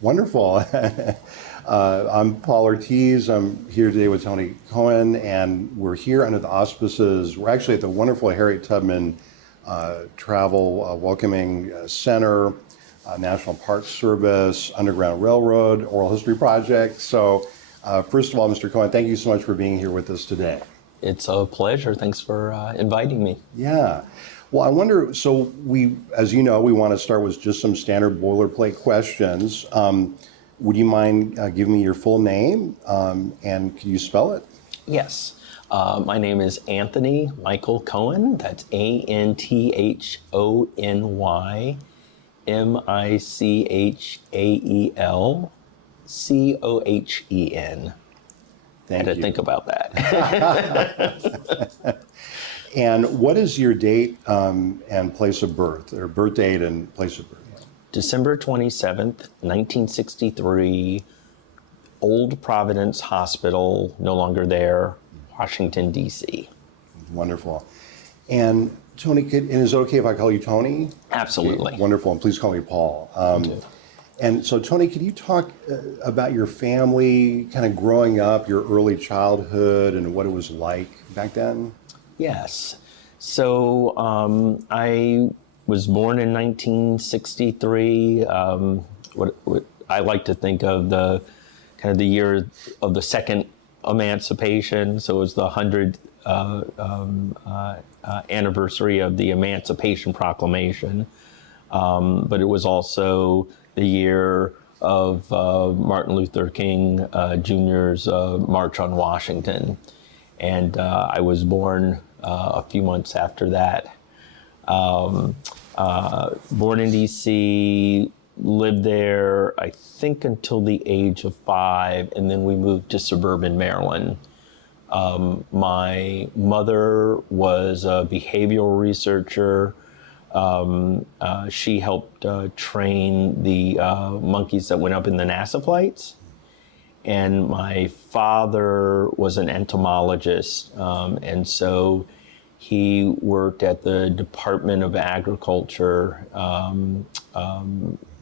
Wonderful. I'm Paul Ortiz. I'm here today with Tony Cohen, and we're here under the auspices. We're actually at the wonderful Harriet Tubman Travel Welcoming Center, National Park Service, Underground Railroad, Oral History Project. So, first of all, Mr. Cohen, thank you so much for being here with us today. It's a pleasure. Thanks for inviting me. Yeah. Well, I wonder, so as you know, we want to start with just some standard boilerplate questions. Would you mind giving me your full name, and can you spell it? Yes. My name is Anthony Michael Cohen. That's AnthonyMichaelCohen. I had to think about that. And what is your date and place of birth, or birth date and place of birth? December 27th, 1963, Old Providence Hospital, no longer there, Washington, D.C. Wonderful. And Tony, and is it okay if I call you Tony? Absolutely. Okay, wonderful, and please call me Paul. And so, Tony, could you talk about your family, kind of growing up, your early childhood, and what it was like back then? Yes. So I was born in 1963. What I like to think of the kind of the year of the second emancipation. So it was the 100th anniversary of the Emancipation Proclamation. But it was also the year of Martin Luther King Jr.'s March on Washington. And I was born a few months after that. Born in D.C., lived there, I think, until the age of 5, and then we moved to suburban Maryland. My mother was a behavioral researcher. She helped train the monkeys that went up in the NASA flights. And my father was an entomologist, and so he worked at the Department of Agriculture,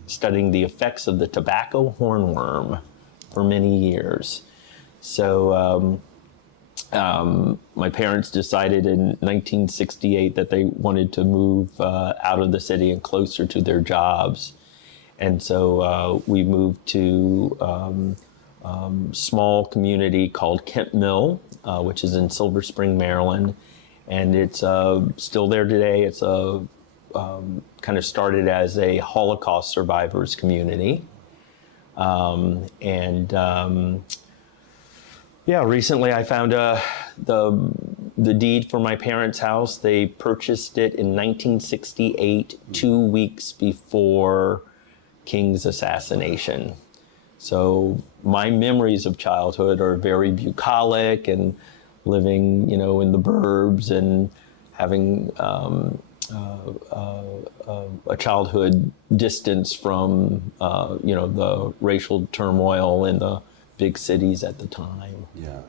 studying the effects of the tobacco hornworm for many years. So my parents decided in 1968 that they wanted to move out of the city and closer to their jobs. And so we moved to small community called Kent Mill, which is in Silver Spring, Maryland. And it's still there today. It's kind of started as a Holocaust survivors community. Recently I found the deed for my parents' house. They purchased it in 1968, 2 weeks before King's assassination. So my memories of childhood are very bucolic and living, in the burbs and having a childhood distance from, the racial turmoil in the big cities at the time. Yeah.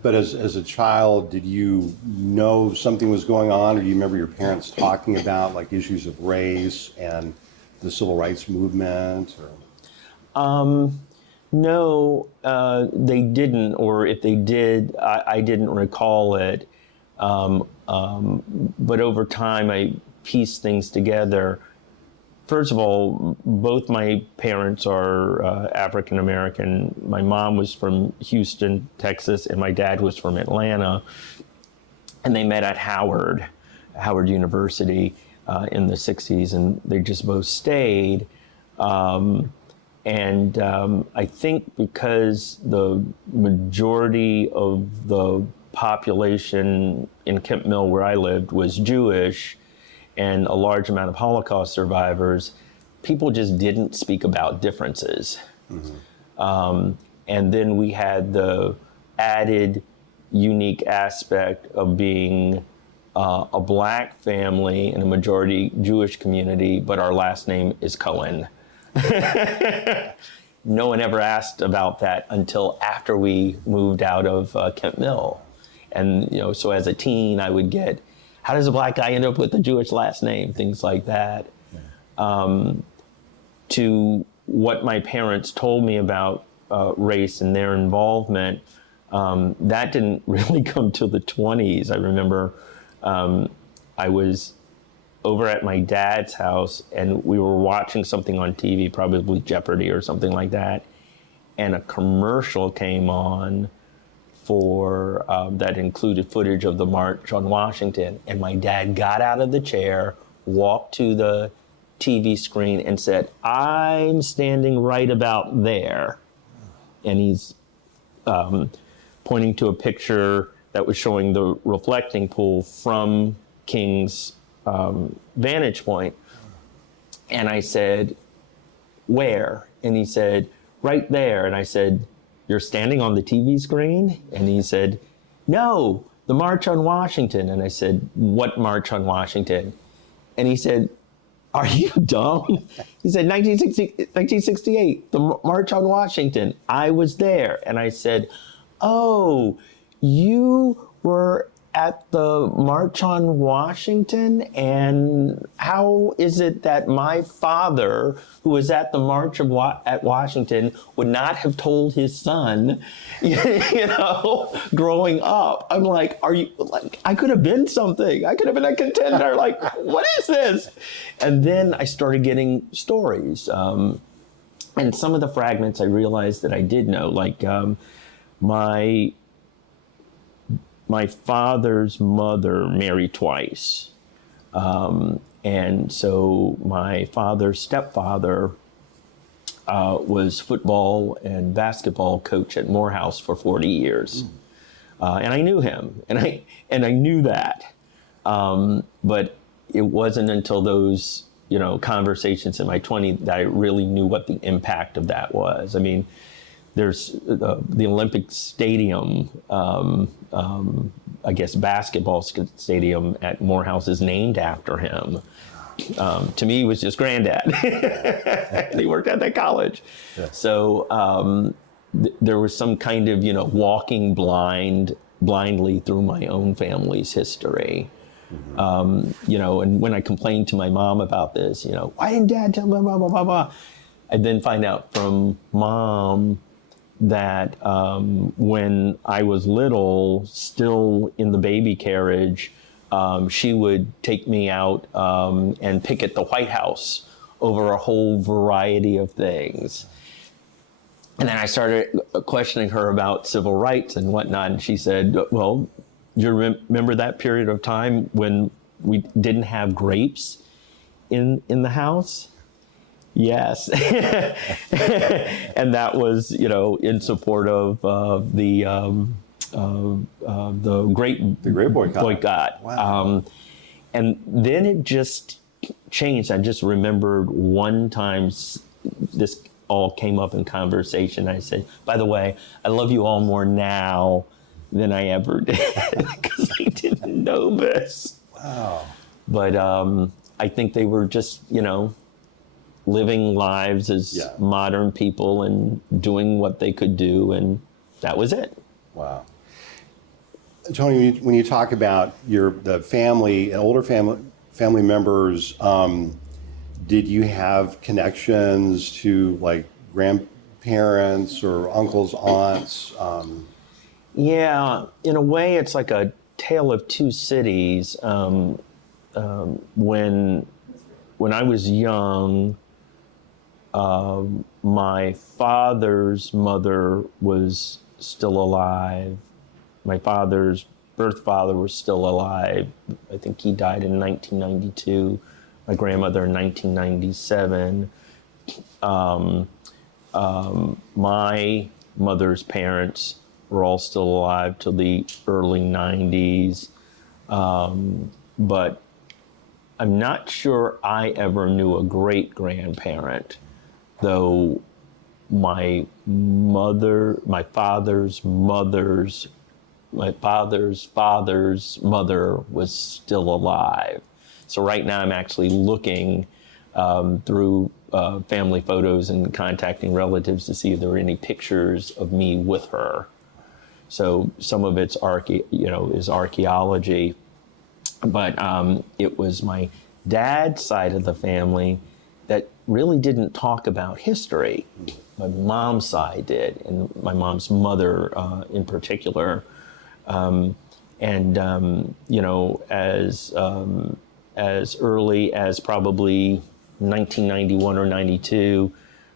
But as a child, did you know something was going on, or do you remember your parents talking about like issues of race and the civil rights movement? Or? No, they didn't, or if they did, I didn't recall it. But over time, I pieced things together. First of all, both my parents are African American. My mom was from Houston, Texas, and my dad was from Atlanta. And they met at Howard University in the 60s, and they just both stayed. I think because the majority of the population in Kent Mill, where I lived, was Jewish, and a large amount of Holocaust survivors, people just didn't speak about differences. Mm-hmm. And then we had the added unique aspect of being a Black family in a majority Jewish community, but our last name is Cohen. No one ever asked about that until after we moved out of Kent Mill. And, so as a teen, I would get, how does a Black guy end up with a Jewish last name? Things like that. To what my parents told me about race and their involvement, that didn't really come till the 20s. I remember I was over at my dad's house and we were watching something on TV, probably Jeopardy or something like that, and a commercial came on for that included footage of the March on Washington, and my dad got out of the chair, walked to the TV screen and said, "I'm standing right about there." And he's pointing to a picture that was showing the reflecting pool from King's vantage point. And I said, "Where?" And he said, "Right there." And I said, "You're standing on the TV screen?" And he said, "No, the March on Washington." And I said, "What March on Washington?" And he said, "Are you dumb?" He said, 1968, the March on Washington. I was there. And I said, "Oh, you were at the March on Washington? And how is it that my father, who was at the March at Washington, would not have told his son, growing up?" I'm like, "Are you, like, I could have been something. I could have been a contender. Like, what is this?" And then I started getting stories. And some of the fragments I realized that I did know, like my father's mother married twice. And so my father's stepfather was football and basketball coach at Morehouse for 40 years. And I knew him, and I knew that. But it wasn't until those, conversations in my 20s that I really knew what the impact of that was. I mean, there's the Olympic Stadium, I guess basketball stadium at Morehouse is named after him. To me, he was just granddad. He worked at that college. Yeah. So there was some kind of, walking blindly through my own family's history. Mm-hmm. And when I complained to my mom about this, "Why didn't Dad tell me, blah, blah, blah, blah?" I then find out from Mom that when I was little, still in the baby carriage, she would take me out and picket the White House over a whole variety of things. And then I started questioning her about civil rights and whatnot, and she said, "Well, you remember that period of time when we didn't have grapes in the house?" Yes. And that was, in support of the great boycott. Wow. And then it just changed. I just remembered one time this all came up in conversation. I said, "By the way, I love you all more now than I ever did," because I didn't know this. Wow. But I think they were just, living lives as modern people and doing what they could do, and that was it. Wow. Tony, when you talk about the family, older family members, did you have connections to like grandparents or uncles, aunts? Yeah, in a way, it's like a tale of two cities. When I was young, my father's mother was still alive. My father's birth father was still alive. I think he died in 1992. My grandmother in 1997. My mother's parents were all still alive till the early 90s. But I'm not sure I ever knew a great-grandparent, though my father's father's mother was still alive. So right now I'm actually looking through family photos and contacting relatives to see if there are any pictures of me with her. So some of it's is archaeology, but it was my dad's side of the family that really didn't talk about history. My mom's side did, and my mom's mother in particular. You know, as early as probably 1991 or 92,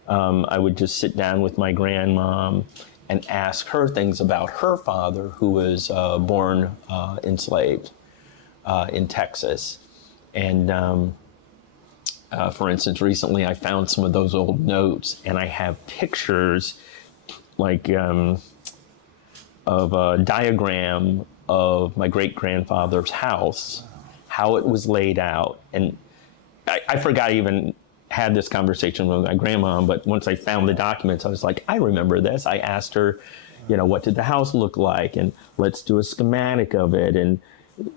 I would just sit down with my grandmom and ask her things about her father, who was born enslaved in Texas. And for instance, recently I found some of those old notes, and I have pictures like of a diagram of my great-grandfather's house, how it was laid out. And I forgot I even had this conversation with my grandma, but once I found the documents, I was like, I remember this. I asked her, you know, what did the house look like? And let's do a schematic of it. And,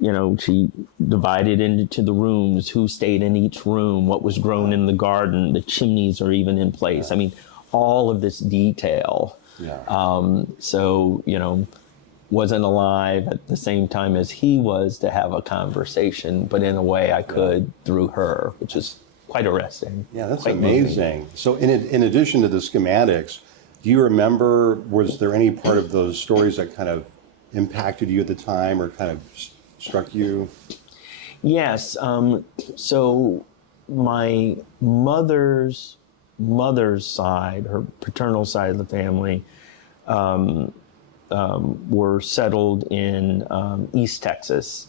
you know, she divided into the rooms, who stayed in each room, what was grown in the garden, the chimneys are even in place. I mean, all of this detail. So, you know, wasn't alive at the same time as he was to have a conversation, but in a way I could through her, which is quite arresting. Yeah, that's quite amazing. moving. So in addition to the schematics, do you remember, was there any part of those stories that kind of impacted you at the time or kind of struck you? Yes. So my mother's side, her paternal side of the family, were settled in East Texas,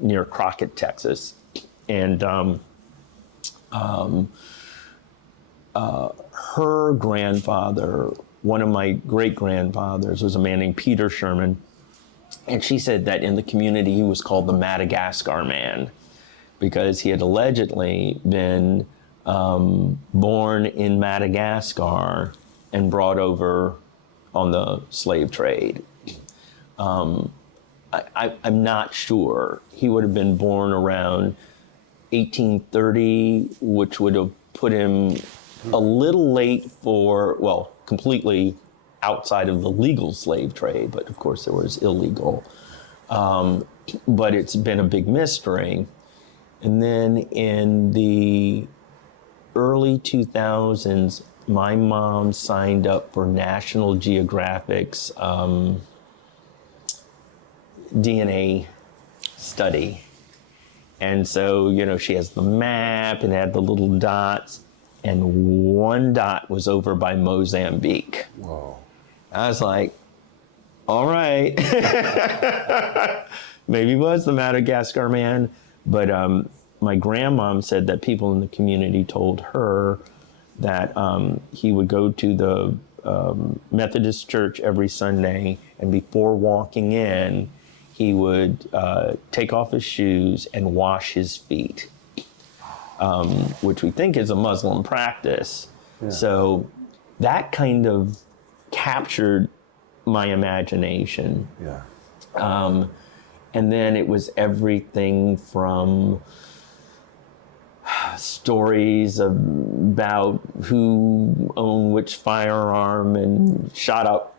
near Crockett, Texas. And her grandfather, one of my great-grandfathers, was a man named Peter Sherman. And she said that in the community he was called the Madagascar Man, because he had allegedly been born in Madagascar and brought over on the slave trade. I'm not sure. He would have been born around 1830, which would have put him a little late for, well, completely outside of the legal slave trade, but of course there was illegal. But it's been a big mystery. And then in the early 2000s, my mom signed up for National Geographic's DNA study. And so, you know, she has the map and had the little dots, and one dot was over by Mozambique. Whoa. I was like, all right. Maybe it was the Madagascar Man. But my grandmom said that people in the community told her that he would go to the Methodist church every Sunday, and before walking in, he would take off his shoes and wash his feet, which we think is a Muslim practice. Yeah. So that kind of captured my imagination. Yeah. And then it was everything from stories about who owned which firearm and shot up,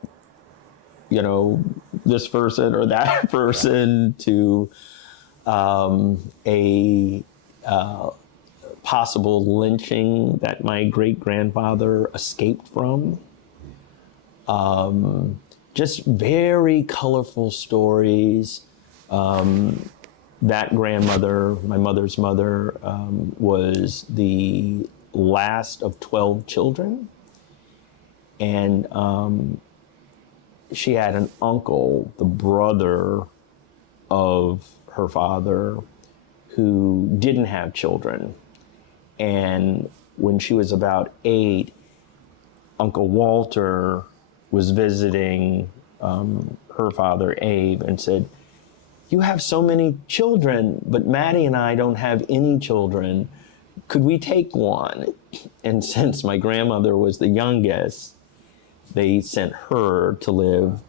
you know, this person or that person, to a possible lynching that my great-grandfather escaped from. Just very colorful stories. That grandmother, my mother's mother, was the last of 12 children. And she had an uncle, the brother of her father, who didn't have children. And when she was about 8, Uncle Walter was visiting her father, Abe, and said, "You have so many children, but Maddie and I don't have any children. Could we take one?" And since my grandmother was the youngest, they sent her to live.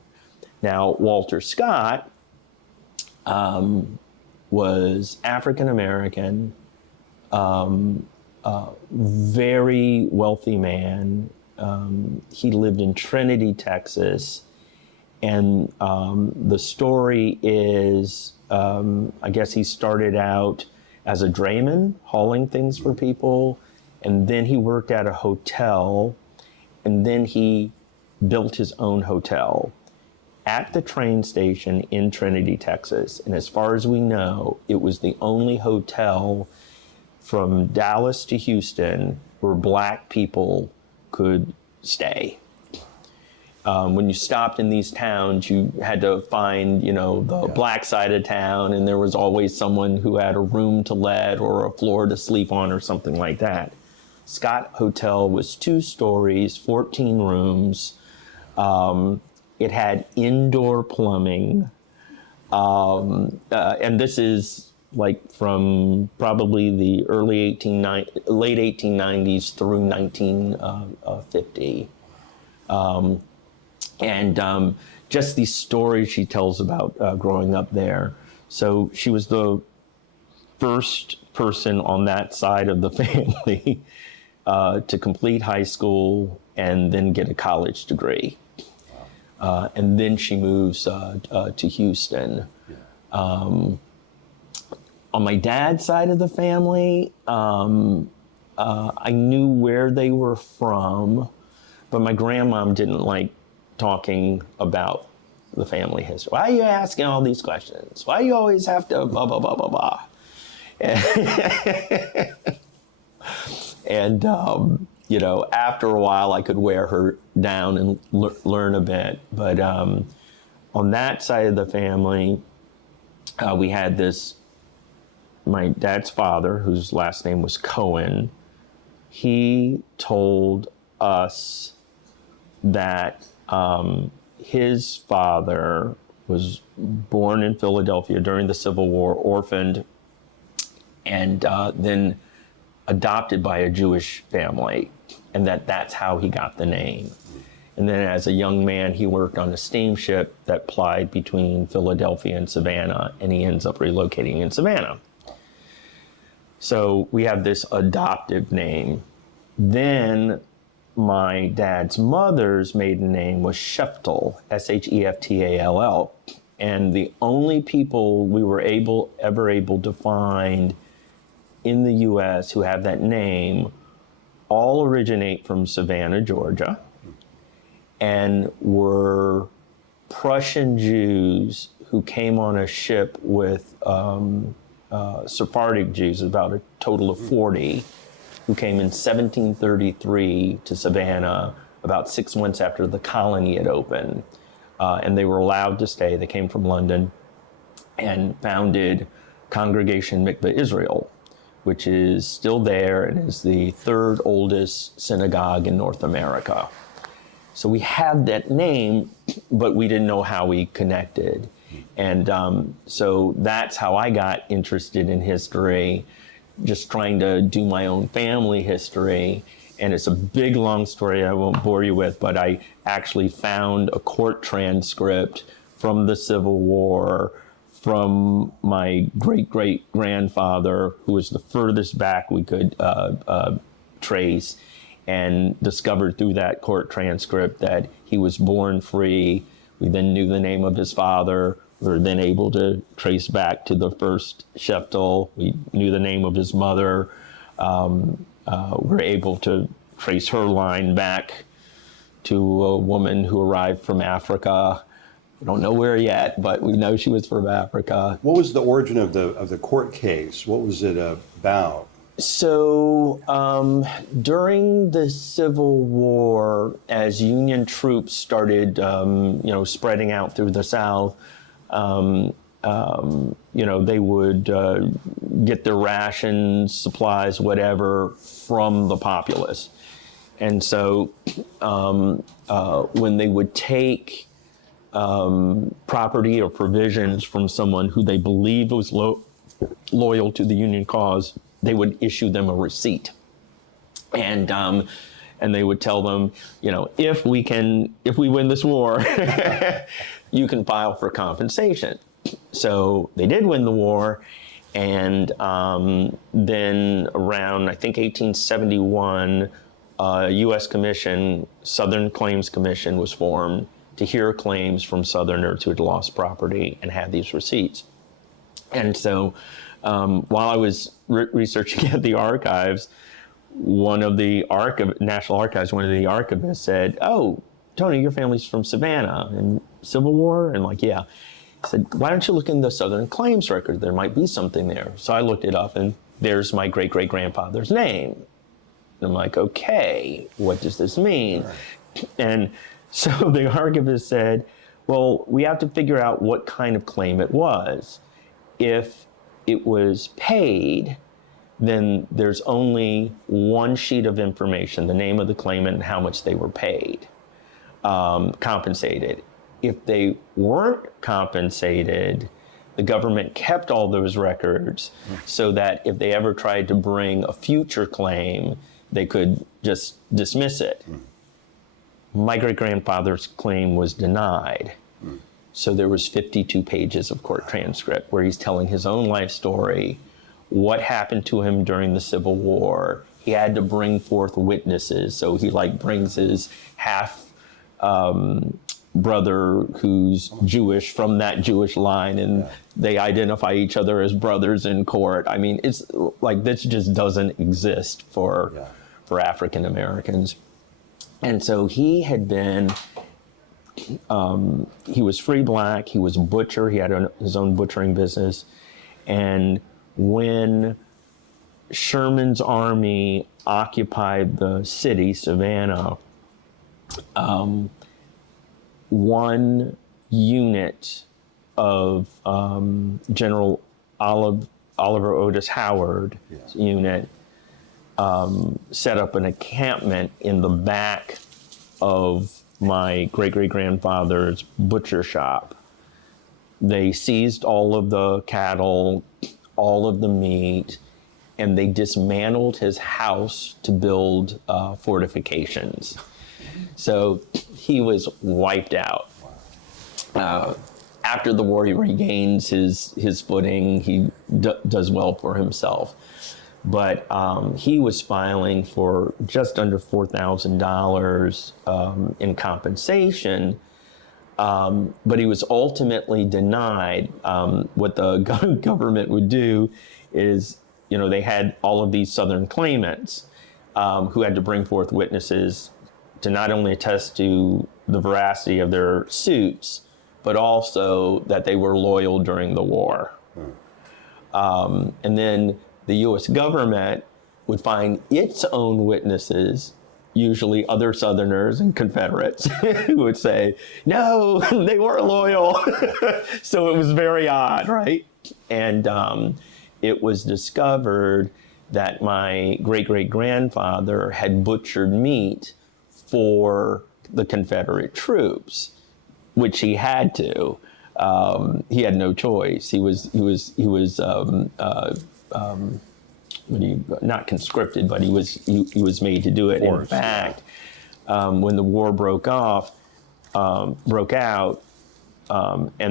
Now, Walter Scott was African American, very wealthy man. He lived in Trinity, Texas. And the story is, I guess he started out as a drayman, hauling things for people. and then he worked at a hotel, and then he built his own hotel at the train station in Trinity, Texas. And as far as we know, it was the only hotel from Dallas to Houston where Black people could stay. When you stopped in these towns, you had to find, the Black side of town, and there was always someone who had a room to let or a floor to sleep on or something like that. Scott Hotel was 2 stories, 14 rooms. It had indoor plumbing. And this is like from probably the late 1890s through 1950. And just these stories she tells about growing up there. So she was the first person on that side of the family to complete high school and then get a college degree. And then she moves to Houston. On my dad's side of the family, I knew where they were from, but my grandmom didn't like talking about the family history. Why are you asking all these questions? Why do you always have to blah, blah, blah, blah, blah? And after a while, I could wear her down and learn a bit. But on that side of the family, we had my dad's father, whose last name was Cohen. He told us that his father was born in Philadelphia during the Civil War, orphaned, and then adopted by a Jewish family, and that's how he got the name. And then as a young man, he worked on a steamship that plied between Philadelphia and Savannah, and he ends up relocating in Savannah. So we have this adoptive name. Then my dad's mother's maiden name was Sheftall, Sheftall. And the only people we were ever able to find in the U.S. who have that name all originate from Savannah, Georgia, and were Prussian Jews who came on a ship with Sephardic Jews, about a total of 40, who came in 1733 to Savannah, about 6 months after the colony had opened. And they were allowed to stay. They came from London and founded Congregation Mikveh Israel, which is still there and is the 3rd oldest synagogue in North America. So we have that name, but we didn't know how we connected. And so that's how I got interested in history, just trying to do my own family history. And it's a big, long story I won't bore you with, but I actually found a court transcript from the Civil War from my great-great-grandfather, who was the furthest back we could trace, and discovered through that court transcript that he was born free. We then knew the name of his father. We were then able to trace back to the first Sheftall. We knew the name of his mother. We're able to trace her line back to a woman who arrived from Africa. We don't know where yet, but we know she was from Africa. What was the origin of the court case? What was it about? So during the Civil War, as Union troops started, spreading out through the South, they would get their rations, supplies, whatever, from the populace. And so when they would take property or provisions from someone who they believed was loyal to the Union cause, they would issue them a receipt. And they would tell them, if we win this war, you can file for compensation. So they did win the war, and then around, I think, 1871, U.S. Commission, Southern Claims Commission, was formed to hear claims from Southerners who had lost property and had these receipts. And so while I was researching at the archives, one of the National Archives, one of the archivists said, "Oh, Tony, your family's from Savannah and Civil War?" And like, yeah. He said, "Why don't you look in the Southern Claims record? There might be something there." So I looked it up, and there's my great-great-grandfather's name. And I'm like, okay, what does this mean? Right. And so the archivist said, well, we have to figure out what kind of claim it was. If it was paid, then there's only one sheet of information, the name of the claimant and how much they were paid, compensated. If they weren't compensated, the government kept all those records so that if they ever tried to bring a future claim, they could just dismiss it. My great-grandfather's claim was denied. So there was 52 pages of court transcript where he's telling his own life story, what happened to him during the Civil War. He had to bring forth witnesses. So he brings his half brother who's Jewish from that Jewish line, and they identify each other as brothers in court. I mean, it's like this just doesn't exist for African Americans. And so he had been, he was free black, he was a butcher, he had his own butchering business. And when Sherman's army occupied the city, Savannah, one unit of General Oliver Otis Howard's unit set up an encampment in the back of my great-great-grandfather's butcher shop. They seized all of the cattle, all of the meat, and they dismantled his house to build fortifications. So he was wiped out. After the war, he regains his footing. He does well for himself. But he was filing for just under $4,000 in compensation, but he was ultimately denied. What the government would do is, they had all of these Southern claimants who had to bring forth witnesses to not only attest to the veracity of their suits, but also that they were loyal during the war. And then the U.S. government would find its own witnesses, usually other Southerners and Confederates, who would say, no, they weren't loyal. So it was very odd, right? And it was discovered that my great-great-grandfather had butchered meat for the Confederate troops, which he had to. He had no choice. He was not conscripted, but he was made to do it. In fact, when the war broke out, and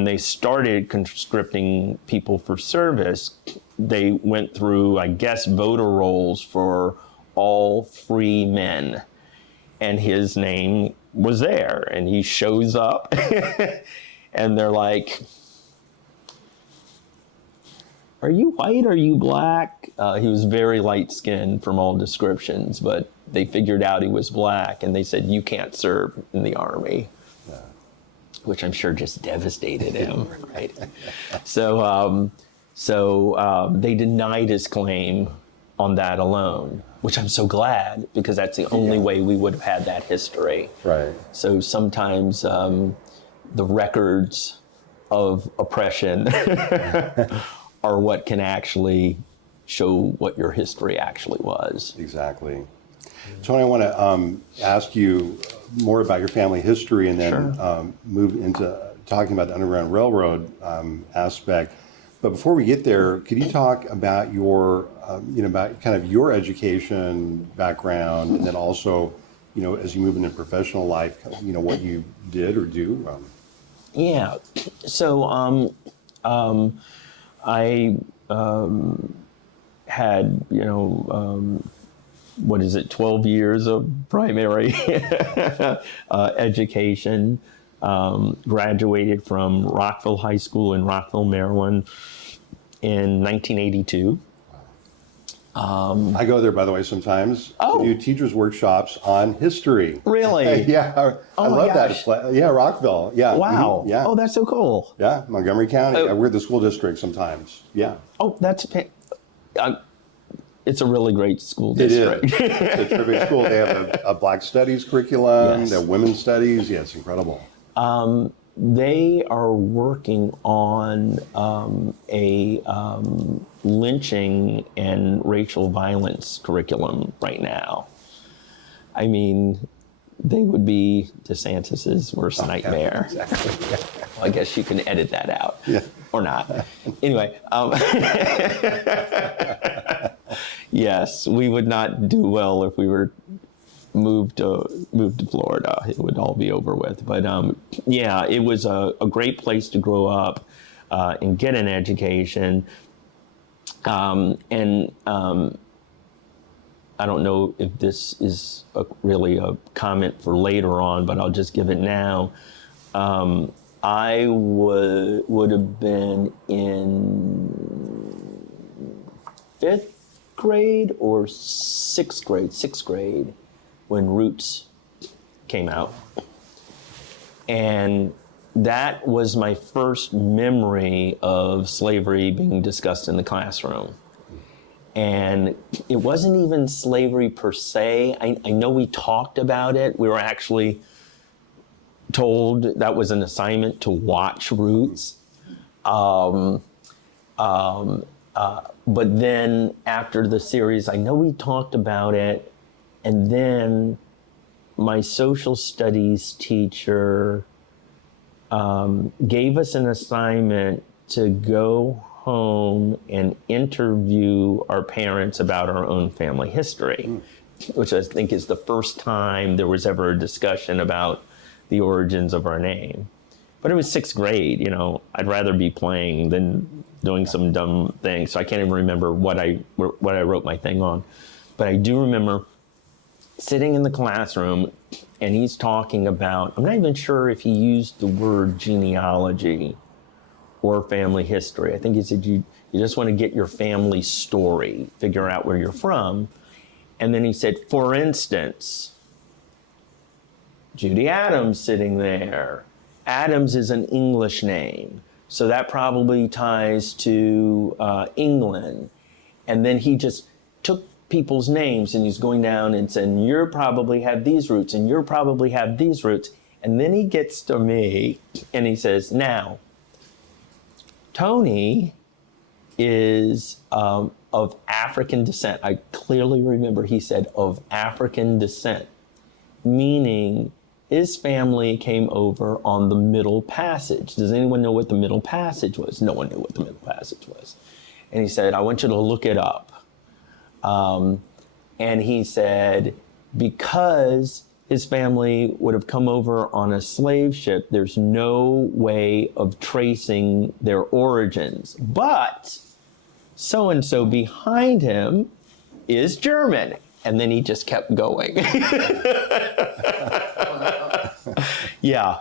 they started conscripting people for service, they went through, I guess, voter rolls for all free men, and his name was there, and he shows up, and they're like, are you white? Are you black? He was very light-skinned from all descriptions, but they figured out he was black, and they said, you can't serve in the Army, which I'm sure just devastated him, right? So they denied his claim on that alone, which I'm so glad, because that's the only way we would have had that history. Right. So sometimes the records of oppression are what can actually show what your history actually was. Exactly. Tony, I want to ask you more about your family history, and then move into talking about the Underground Railroad aspect. But before we get there, could you talk about your, about kind of your education background, and then also, as you move into professional life, what you did or do? Yeah. So I had, 12 years of primary education, graduated from Rockville High School in Rockville, Maryland in 1982. I go there, by the way, sometimes Oh. to do teachers' workshops on history. Really? Yeah, I my love gosh. that. Yeah, Rockville. Yeah. Wow. Yeah. Oh, that's so cool. Yeah, Montgomery County. We're the school district sometimes. Yeah. Oh, it's a really great school It district. is. It's a terrific school. They have a Black Studies curriculum. Yes. They have Women's Studies. Yeah, it's incredible. They are working on a lynching and racial violence curriculum right now. I mean, they would be DeSantis's worst nightmare. Yeah, exactly. Yeah. Well, I guess you can edit that out, Yeah. or not. Anyway, yes, we would not do well if we were moved to Florida. It would all be over with. But yeah, it was a great place to grow up and get an education. I don't know if this is really a comment for later on, but I'll just give it now. I would have been in 5th grade or 6th grade when Roots came out. And that was my first memory of slavery being discussed in the classroom. And it wasn't even slavery per se. I know we talked about it. We were actually told that was an assignment to watch Roots. But then after the series, I know we talked about it. And then my social studies teacher gave us an assignment to go home and interview our parents about our own family history, which I think is the first time there was ever a discussion about the origins of our name. But it was 6th grade, you know, I'd rather be playing than doing some dumb thing. So I can't even remember what I wrote my thing on. But I do remember sitting in the classroom and he's talking about, I'm not even sure if he used the word genealogy or family history. I think he said you just want to get your family story, figure out where you're from. And then he said, for instance, Judy Adams sitting there. Adams is an English name, so that probably ties to England. And then he just took people's names and he's going down and saying, you probably have these roots and you probably have these roots. And then he gets to me and he says, now, Tony is of African descent. I clearly remember he said of African descent, meaning his family came over on the Middle Passage. Does anyone know what the Middle Passage was? No one knew what the Middle Passage was. And he said, I want you to look it up. And he said, because his family would have come over on a slave ship, there's no way of tracing their origins. But so-and-so behind him is German. And then he just kept going. Yeah.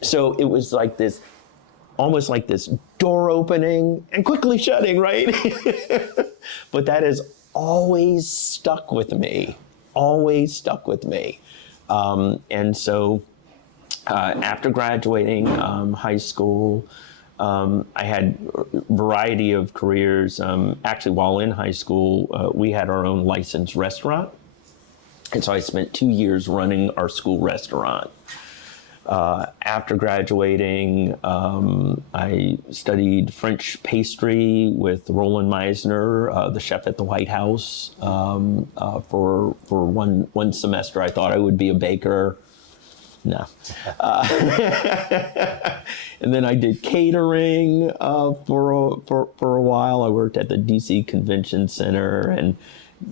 So it was like this, almost like this door opening and quickly shutting, right? But that has always stuck with me, always stuck with me. And so after graduating high school, I had a variety of careers. Actually, while in high school, we had our own licensed restaurant. And so I spent 2 years running our school restaurant. After graduating, I studied French pastry with Roland Meisner, the chef at the White House, for one semester. I thought I would be a baker. No. And then I did catering for a while. I worked at the DC Convention Center and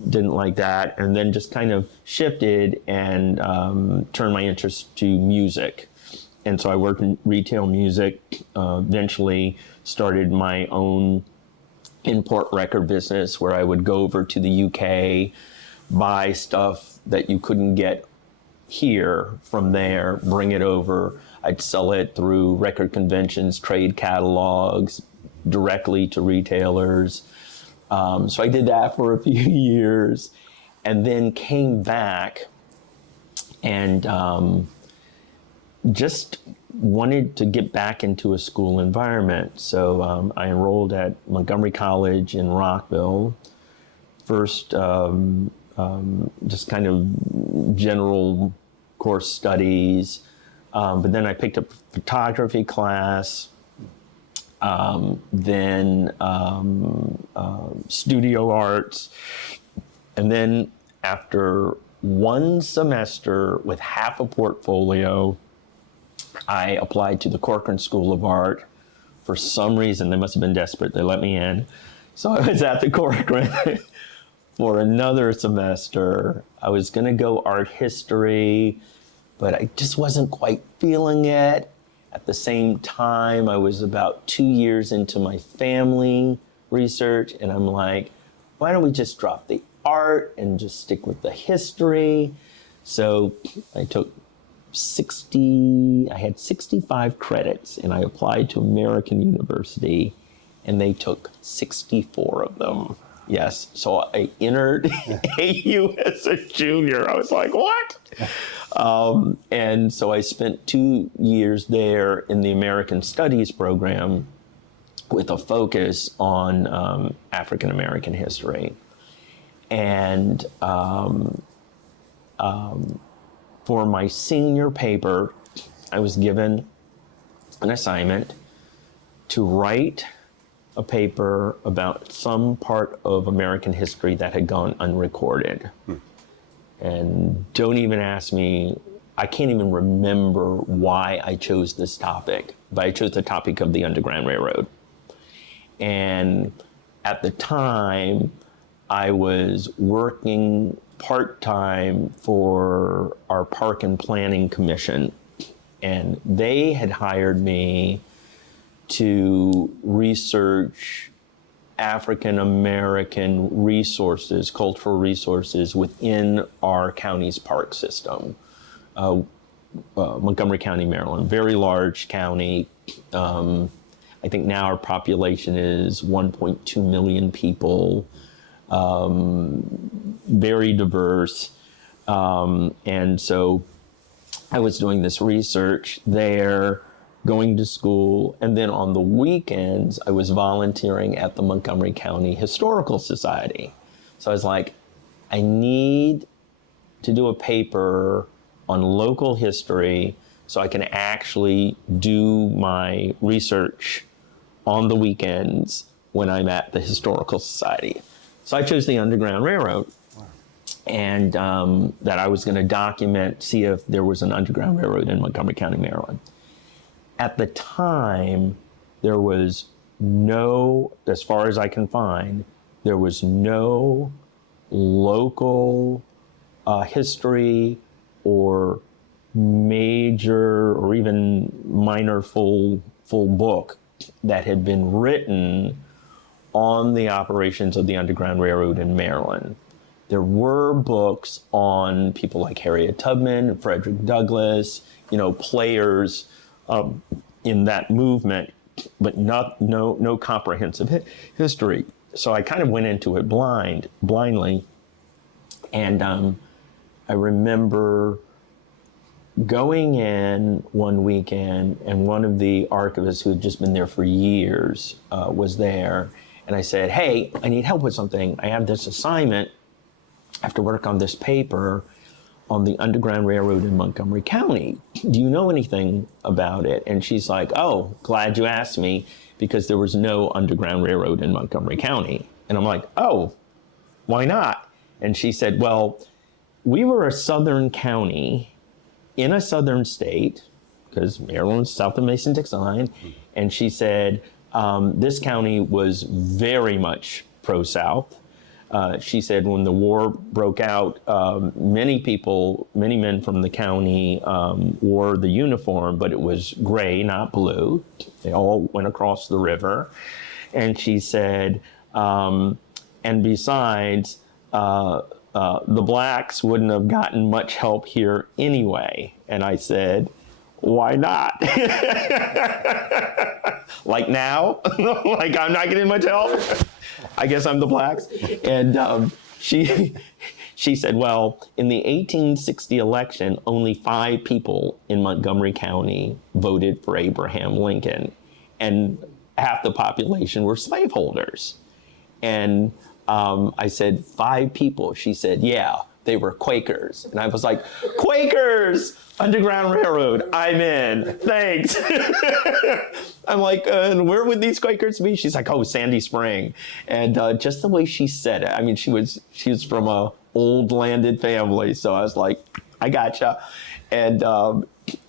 didn't like that, and then just kind of shifted and turned my interest to music. And so I worked in retail music, eventually started my own import record business where I would go over to the UK, buy stuff that you couldn't get here from there, bring it over. I'd sell it through record conventions, trade catalogs, directly to retailers. So I did that for a few years and then came back and just wanted to get back into a school environment. So I enrolled at Montgomery College in Rockville. First, just kind of general course studies. But then I picked up a photography class, then studio arts. And then after one semester with half a portfolio, I applied to the Corcoran School of Art. For some reason, they must have been desperate. They let me in. So I was at the Corcoran for another semester. I was going to go art history, but I just wasn't quite feeling it. At the same time, I was about 2 years into my family research, and I'm like, why don't we just drop the art and just stick with the history? So I took I had 65 credits, and I applied to American University, and they took 64 of them. Yes, so I entered AU as a junior. I was like, what? And so I spent 2 years there in the American Studies program with a focus on African American history. And for my senior paper, I was given an assignment to write a paper about some part of American history that had gone unrecorded. And don't even ask me, I can't even remember why I chose this topic, but I chose the topic of the Underground Railroad. And at the time, I was working part-time for our Park and Planning Commission, and they had hired me to research African American resources, cultural resources within our county's park system. Montgomery County, Maryland, very large county. I think now our population is 1.2 million people. Very diverse. And so I was doing this research there, going to school, and then on the weekends, I was volunteering at the Montgomery County Historical Society. So I was like, I need to do a paper on local history so I can actually do my research on the weekends when I'm at the Historical Society. So I chose the Underground Railroad, and that I was going to document, see if there was an Underground Railroad in Montgomery County, Maryland. At the time, there was no, as far as I can find, there was no local history or major or even minor full book that had been written on the operations of the Underground Railroad in Maryland. There were books on people like Harriet Tubman, Frederick Douglass, players in that movement, but no comprehensive history. So I kind of went into it blindly. And I remember going in one weekend, and one of the archivists who had just been there for years was there. And I said, hey, I need help with something. I have this assignment. I have to work on this paper on the Underground Railroad in Montgomery County. Do you know anything about it? And she's like, oh, glad you asked me, because there was no Underground Railroad in Montgomery County. And I'm like, oh, why not? And she said, well, we were a southern county in a southern state, because Maryland's south of Mason-Dixon line. And she said, this county was very much pro-South. She said when the war broke out, many men from the county wore the uniform, but it was gray, not blue. They all went across the river. And she said, and besides, the blacks wouldn't have gotten much help here anyway. And I said, why not? Like now? Like I'm not getting much help? I guess I'm the blacks. And she said, well, in the 1860 election, only 5 people in Montgomery County voted for Abraham Lincoln, and half the population were slaveholders. And I said, 5 people. She said, yeah, they were Quakers. And I was like, Quakers, Underground Railroad, I'm in, thanks. I'm like, and where would these Quakers be? She's like, oh, Sandy Spring. And just the way she said it, I mean, she was from a old landed family. So I was like, I gotcha. And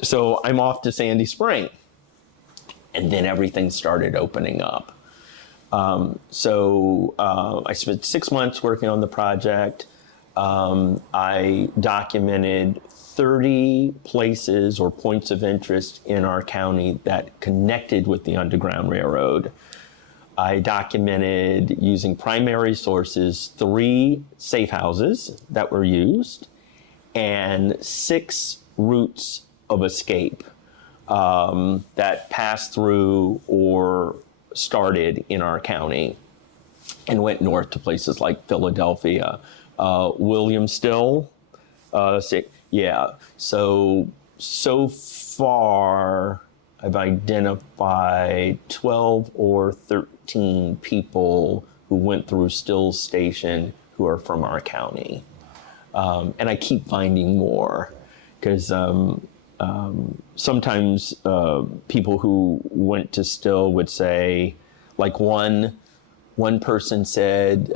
so I'm off to Sandy Spring. And then everything started opening up. So I spent 6 months working on the project. I documented 30 places or points of interest in our county that connected with the Underground Railroad. I documented, using primary sources, 3 safe houses that were used and 6 routes of escape that passed through or started in our county and went north to places like Philadelphia. William Still, so far I've identified 12 or 13 people who went through Still Station who are from our county. And I keep finding more, because sometimes people who went to Still would say, like one person said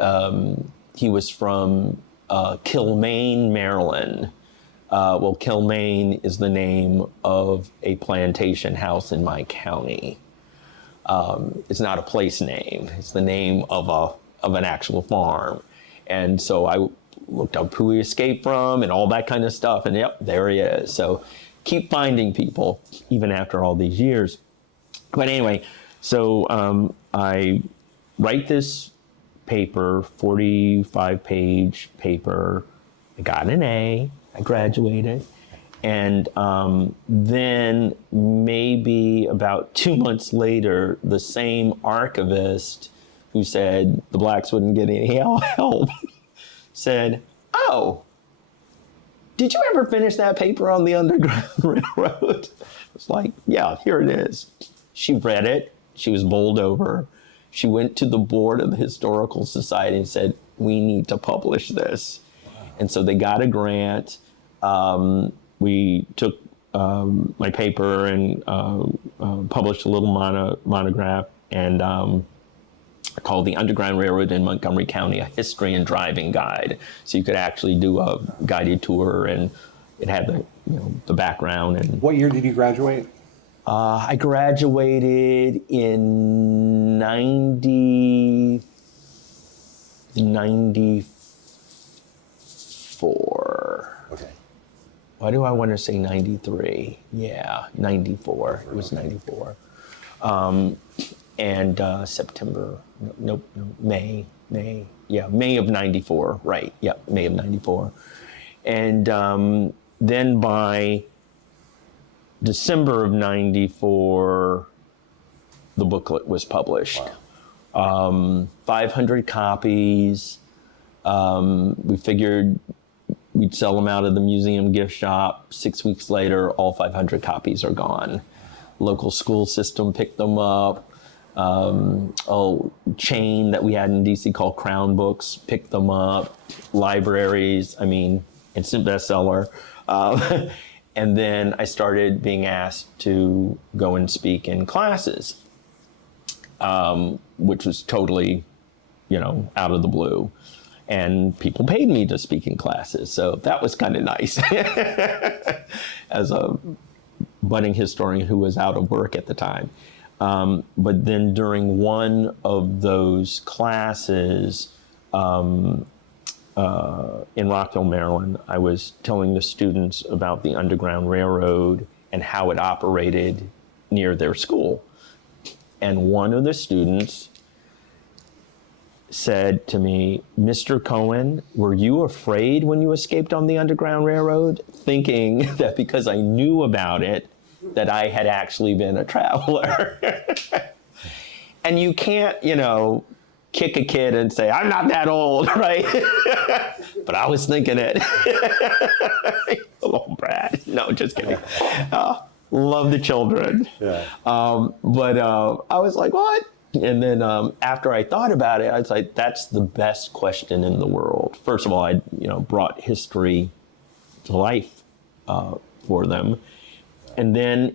he was from Kilmaine, Maryland. Well, Kilmaine is the name of a plantation house in my county. It's not a place name. It's the name of an actual farm. And so I looked up who he escaped from and all that kind of stuff. And yep, there he is. So keep finding people even after all these years. But anyway, so I write this paper, 45-page paper. I got an A. I graduated. And then maybe about 2 months later, the same archivist who said the blacks wouldn't get any help said, oh, did you ever finish that paper on the Underground Railroad? It's like, yeah, here it is. She read it. She was bowled over. She went to the board of the Historical Society and said, we need to publish this. And so they got a grant. We took my paper and published a little monograph and called The Underground Railroad in Montgomery County, a history and driving guide. So you could actually do a guided tour, and it had the background. And What year did you graduate? I graduated in 94. Okay. Why do I want to say 93? Yeah, 94. It was 94. And September, May of 94, right. Yeah, May of 94. And then by December of 94, the booklet was published. Wow. 500 copies. We figured we'd sell them out of the museum gift shop. 6 weeks later, all 500 copies are gone. Local school system picked them up. A chain that we had in DC called Crown Books picked them up. Libraries, instant bestseller. And then I started being asked to go and speak in classes, which was totally, out of the blue. And people paid me to speak in classes. So that was kind of nice as a budding historian who was out of work at the time. But then during one of those classes in Rockville, Maryland, I was telling the students about the Underground Railroad and how it operated near their school. And one of the students said to me, Mr. Cohen, were you afraid when you escaped on the Underground Railroad? Thinking that because I knew about it, that I had actually been a traveler. And you can't, kick a kid and say, I'm not that old, right? But I was thinking it. Little brat. No, just kidding. Love the children. Yeah. But I was like, what? And then after I thought about it, I was like, that's the best question in the world. First of all, I brought history to life for them. And then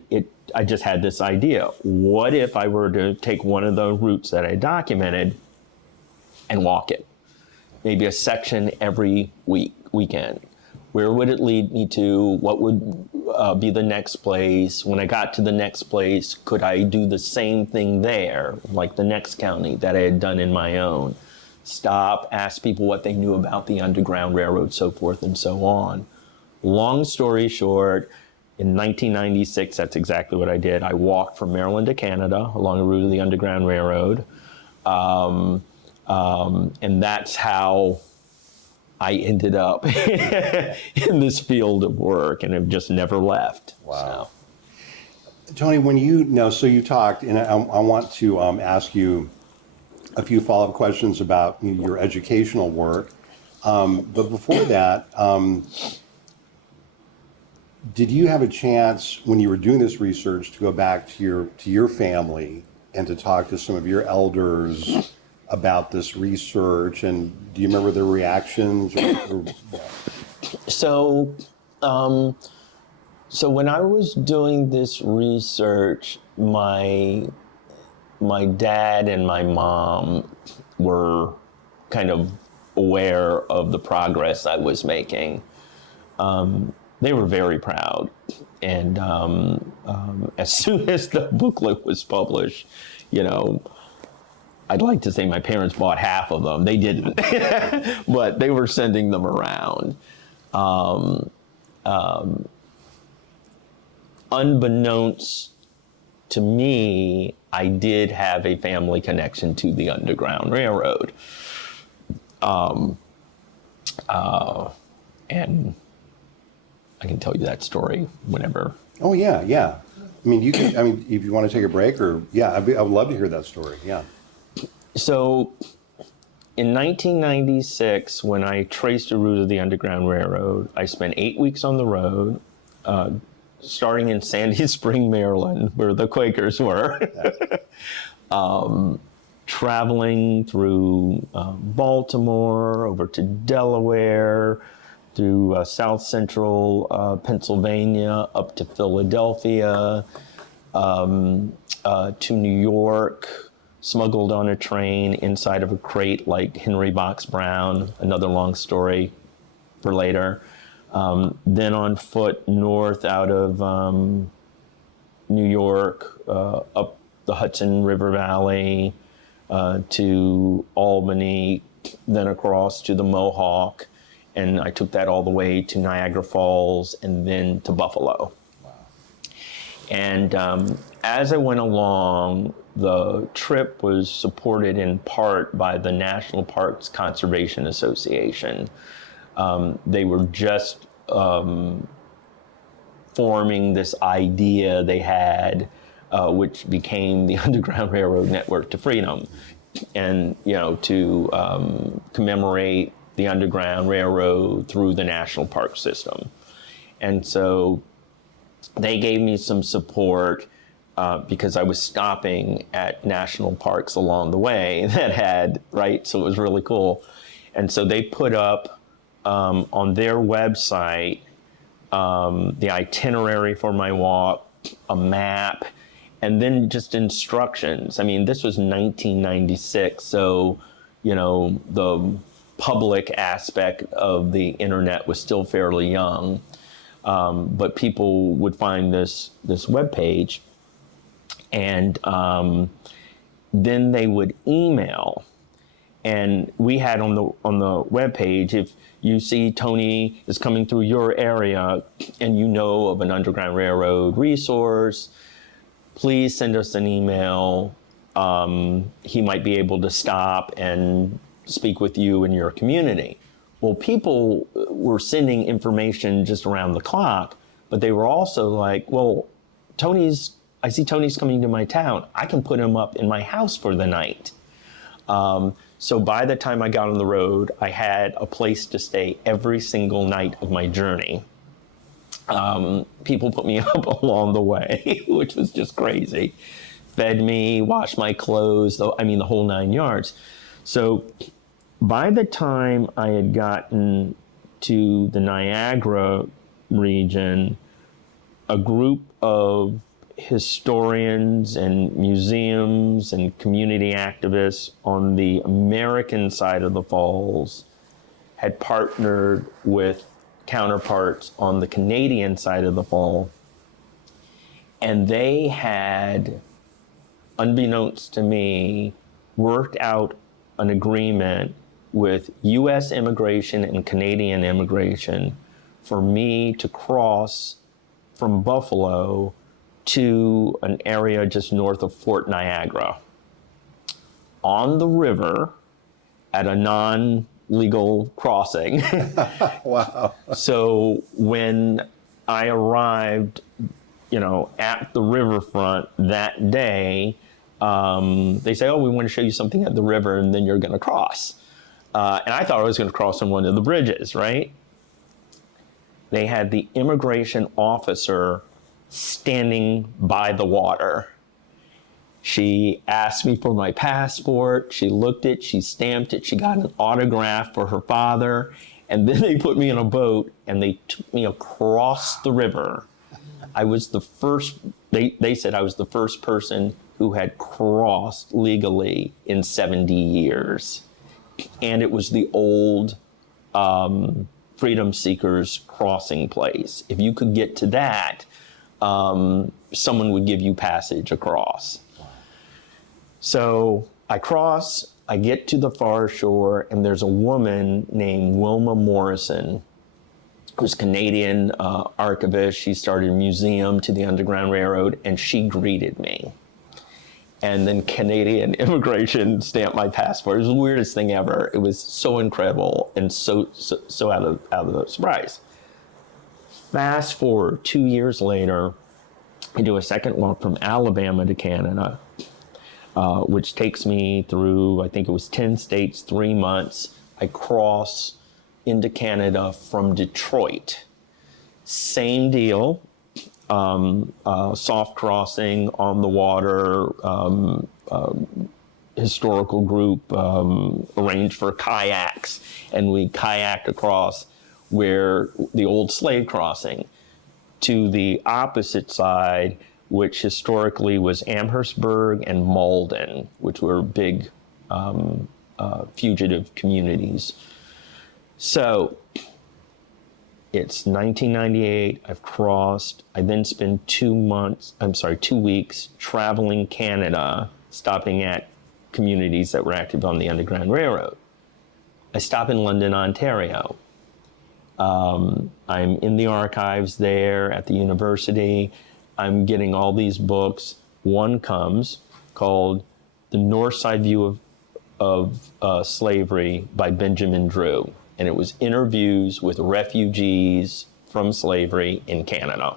I just had this idea. What if I were to take one of the routes that I documented and walk it? Maybe a section every weekend. Where would it lead me to? What would be the next place? When I got to the next place, could I do the same thing there, like the next county that I had done in my own? Stop, ask people what they knew about the Underground Railroad, so forth and so on. Long story short, in 1996, that's exactly what I did. I walked from Maryland to Canada along the route of the Underground Railroad. And that's how I ended up in this field of work, and have just never left. Wow. So. Tony, when so you talked, and I want to ask you a few follow-up questions about your educational work. But before that, did you have a chance when you were doing this research to go back to your family and to talk to some of your elders about this research, and do you remember their reactions? So when I was doing this research, my dad and my mom were kind of aware of the progress I was making. They were very proud, and as soon as the booklet was published, I'd like to say my parents bought half of them. They didn't, but they were sending them around. Unbeknownst to me, I did have a family connection to the Underground Railroad. And I can tell you that story whenever. Oh, yeah. If you want to take a break, or, I would love to hear that story, yeah. So in 1996, when I traced the route of the Underground Railroad, I spent 8 weeks on the road, starting in Sandy Spring, Maryland, where the Quakers were, traveling through Baltimore, over to Delaware, through South Central Pennsylvania, up to Philadelphia, to New York, smuggled on a train inside of a crate like Henry Box Brown, another long story for later. Then on foot north out of New York, up the Hudson River Valley to Albany, then across to the Mohawk. And I took that all the way to Niagara Falls and then to Buffalo. Wow. And as I went along, the trip was supported in part by the National Parks Conservation Association. They were just forming this idea they had, which became the Underground Railroad Network to Freedom, and to commemorate the Underground Railroad through the National Park System. And so they gave me some support because I was stopping at national parks along the way that had, so it was really cool. And so they put up on their website the itinerary for my walk, a map, and then just instructions. I mean, this was 1996, so, the public aspect of the internet was still fairly young, but people would find this webpage, and then they would email. And we had on the webpage, if you see Tony is coming through your area and you know of an Underground Railroad resource, please send us an email. He might be able to stop and speak with you in your community. Well, people were sending information just around the clock, but they were also like, well, I see Tony's coming to my town. I can put him up in my house for the night. So by the time I got on the road, I had a place to stay every single night of my journey. People put me up along the way, which was just crazy. Fed me, washed my clothes, the whole 9 yards. So by the time I had gotten to the Niagara region, a group of historians and museums and community activists on the American side of the falls had partnered with counterparts on the Canadian side of the fall, and they had, unbeknownst to me, worked out an agreement with U.S. immigration and Canadian immigration for me to cross from Buffalo to an area just north of Fort Niagara on the river at a non-legal crossing. Wow. So when I arrived, at the riverfront that day, they say, "Oh, we want to show you something at the river, and then you're going to cross." And I thought I was going to cross on one of the bridges, right? They had the immigration officer standing by the water. She asked me for my passport. She looked it, she stamped it, she got an autograph for her father. And then they put me in a boat and they took me across the river. I was the first, they said I was the first person who had crossed legally in 70 years. And it was the old freedom seekers crossing place. If you could get to that, someone would give you passage across. So I cross, I get to the far shore, and there's a woman named Wilma Morrison, who's a Canadian archivist. She started a museum to the Underground Railroad, and she greeted me. And then Canadian immigration stamped my passport. It was the weirdest thing ever. It was so incredible and so out of the surprise. Fast forward 2 years later, I do a second walk from Alabama to Canada, which takes me through, I think it was 10 states, 3 months. I cross into Canada from Detroit. Same deal. Soft crossing on the water, historical group arranged for kayaks, and we kayaked across where the old slave crossing to the opposite side, which historically was Amherstburg and Malden, which were big fugitive communities. So it's 1998, I've crossed. I then spend 2 weeks traveling Canada, stopping at communities that were active on the Underground Railroad. I stop in London, Ontario. I'm in the archives there at the university. I'm getting all these books. One comes called The North Side View of Slavery by Benjamin Drew. And it was interviews with refugees from slavery in Canada.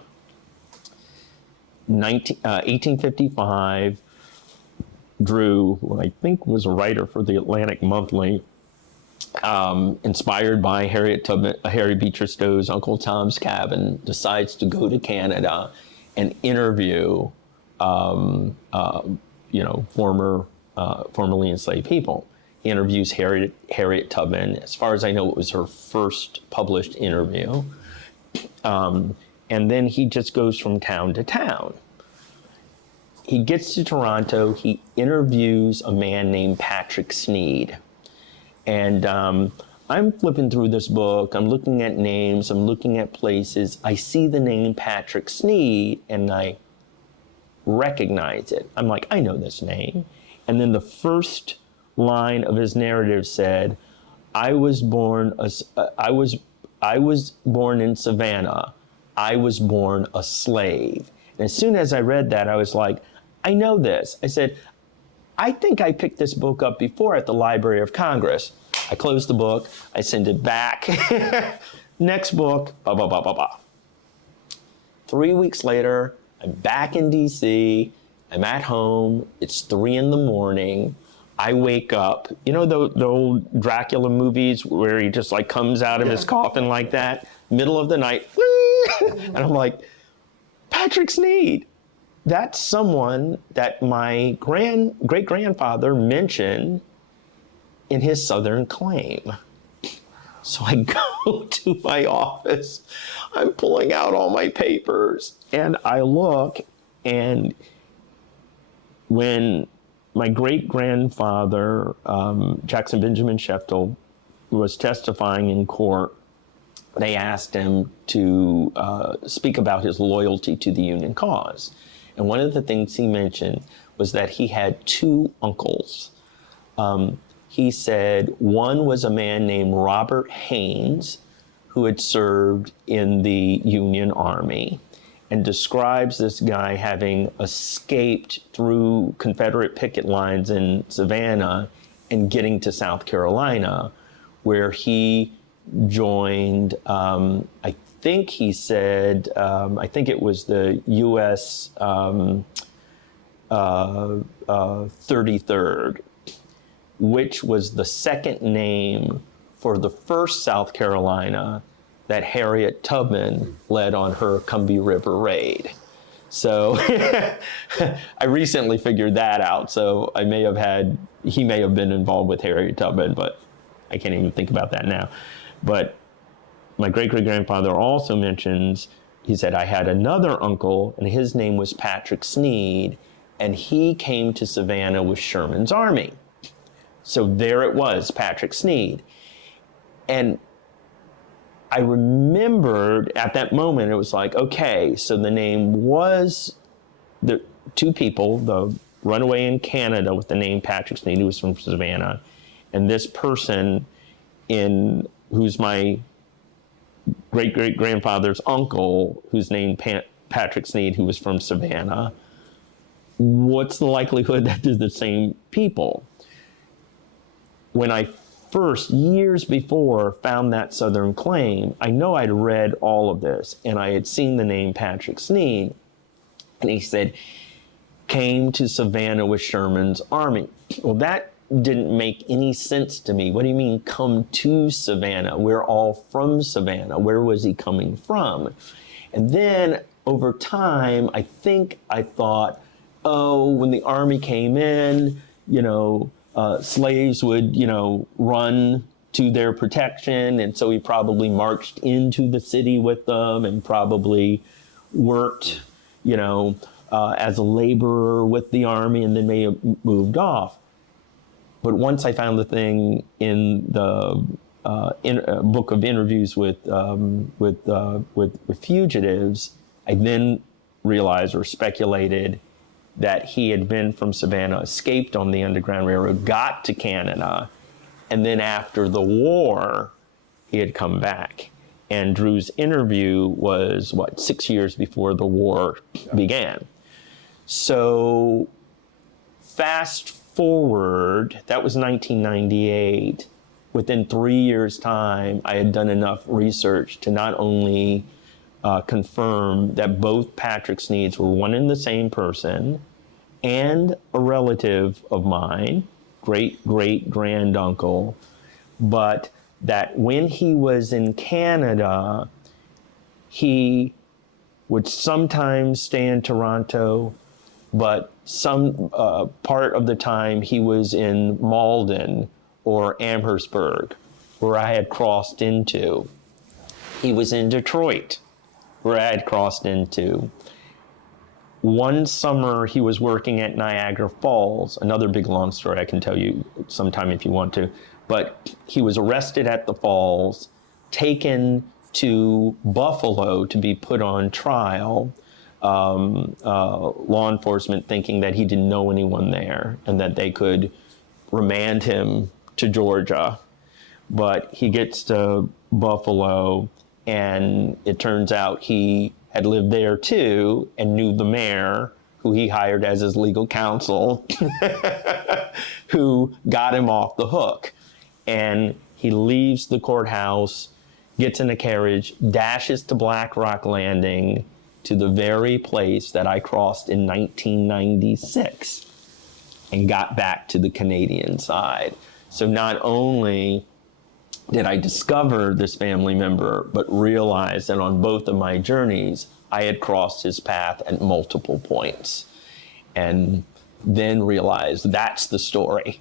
1855, Drew, who I think was a writer for the Atlantic Monthly, inspired by Harriet Tubman, Harry Beecher Stowe's Uncle Tom's Cabin, decides to go to Canada and interview, formerly enslaved people. He interviews Harriet Tubman. As far as I know, it was her first published interview. And then he just goes from town to town. He gets to Toronto. He interviews a man named Patrick Sneed. And I'm flipping through this book. I'm looking at names. I'm looking at places. I see the name Patrick Sneed, and I recognize it. I'm like, I know this name. And then the first line of his narrative said, I was born in Savannah. I was born a slave. And as soon as I read that, I was like, I know this. I said, I think I picked this book up before at the Library of Congress. I closed the book. I send it back. Next book, blah, blah, blah, blah, blah. 3 weeks later, I'm back in DC. I'm at home. It's 3 a.m. I wake up, you know, the old Dracula movies where he just like comes out of his coffin like that, middle of the night, and I'm like, Patrick Sneed. That's someone that my great-grandfather mentioned in his Southern claim. So I go to my office, I'm pulling out all my papers, and I look, and when my great-grandfather, Jackson Benjamin Sheftel, was testifying in court, they asked him to speak about his loyalty to the Union cause. And one of the things he mentioned was that he had two uncles. He said one was a man named Robert Haynes, who had served in the Union Army, and describes this guy having escaped through Confederate picket lines in Savannah and getting to South Carolina, where he joined, I think he said, I think it was the U.S. 33rd, which was the second name for the first South Carolina that Harriet Tubman led on her Combahee River raid. So I recently figured that out. So he may have been involved with Harriet Tubman, but I can't even think about that now. But my great-great-grandfather also mentions, he said, I had another uncle, and his name was Patrick Sneed, and he came to Savannah with Sherman's army. So there it was, Patrick Sneed. And I remembered at that moment, it was like, okay, so the name was the two people, the runaway in Canada with the name Patrick Sneed, who was from Savannah, and this person who's my great-great-grandfather's uncle, who's named Patrick Sneed, who was from Savannah. What's the likelihood that they're the same people? When I first, years before, found that Southern claim, I know I'd read all of this, and I had seen the name Patrick Sneed, and he said, came to Savannah with Sherman's army. Well, that didn't make any sense to me. What do you mean, come to Savannah? We're all from Savannah. Where was he coming from? And then over time, I think I thought, oh, when the army came in, slaves would, run to their protection. And so he probably marched into the city with them and probably worked, as a laborer with the army, and then may have moved off. But once I found the thing in the book of interviews with fugitives, I then realized or speculated that he had been from Savannah, escaped on the Underground Railroad, got to Canada, and then after the war, he had come back. And Drew's interview was, 6 years before the war began. So fast forward, that was 1998. Within 3 years' time, I had done enough research to not only confirm that both Patrick Sneeds were one and the same person and a relative of mine, great-great-granduncle, but that when he was in Canada, he would sometimes stay in Toronto, but some part of the time he was in Malden or Amherstburg, where I had crossed into. He was in Detroit, where I had crossed into. One summer, he was working at Niagara Falls, another big long story I can tell you sometime if you want to, but he was arrested at the falls, taken to Buffalo to be put on trial. Law enforcement thinking that he didn't know anyone there and that they could remand him to Georgia. But he gets to Buffalo, and it turns out he had lived there too and knew the mayor, who he hired as his legal counsel, who got him off the hook. And he leaves the courthouse, gets in a carriage, dashes to Black Rock Landing, to the very place that I crossed in 1996. and got back to the Canadian side. So not only did I discover this family member, but realized that on both of my journeys, I had crossed his path at multiple points. And then realized that's the story.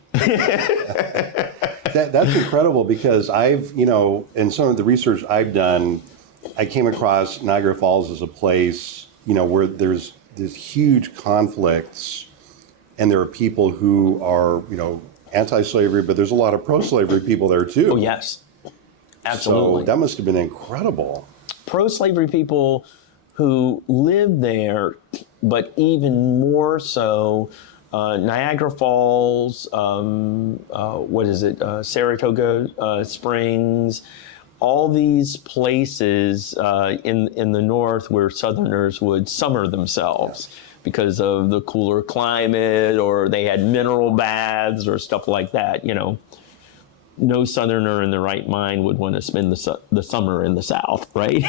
That's incredible, because I've, in some of the research I've done, I came across Niagara Falls as a place, where there's huge conflicts, and there are people who are, anti-slavery, but there's a lot of pro-slavery people there too. Oh, yes. Absolutely. So that must have been incredible. Pro-slavery people who lived there, but even more so, Niagara Falls, Saratoga Springs, all these places in the north where Southerners would summer themselves because of the cooler climate, or they had mineral baths or stuff like that. No Southerner in their right mind would want to spend the summer in the South, right?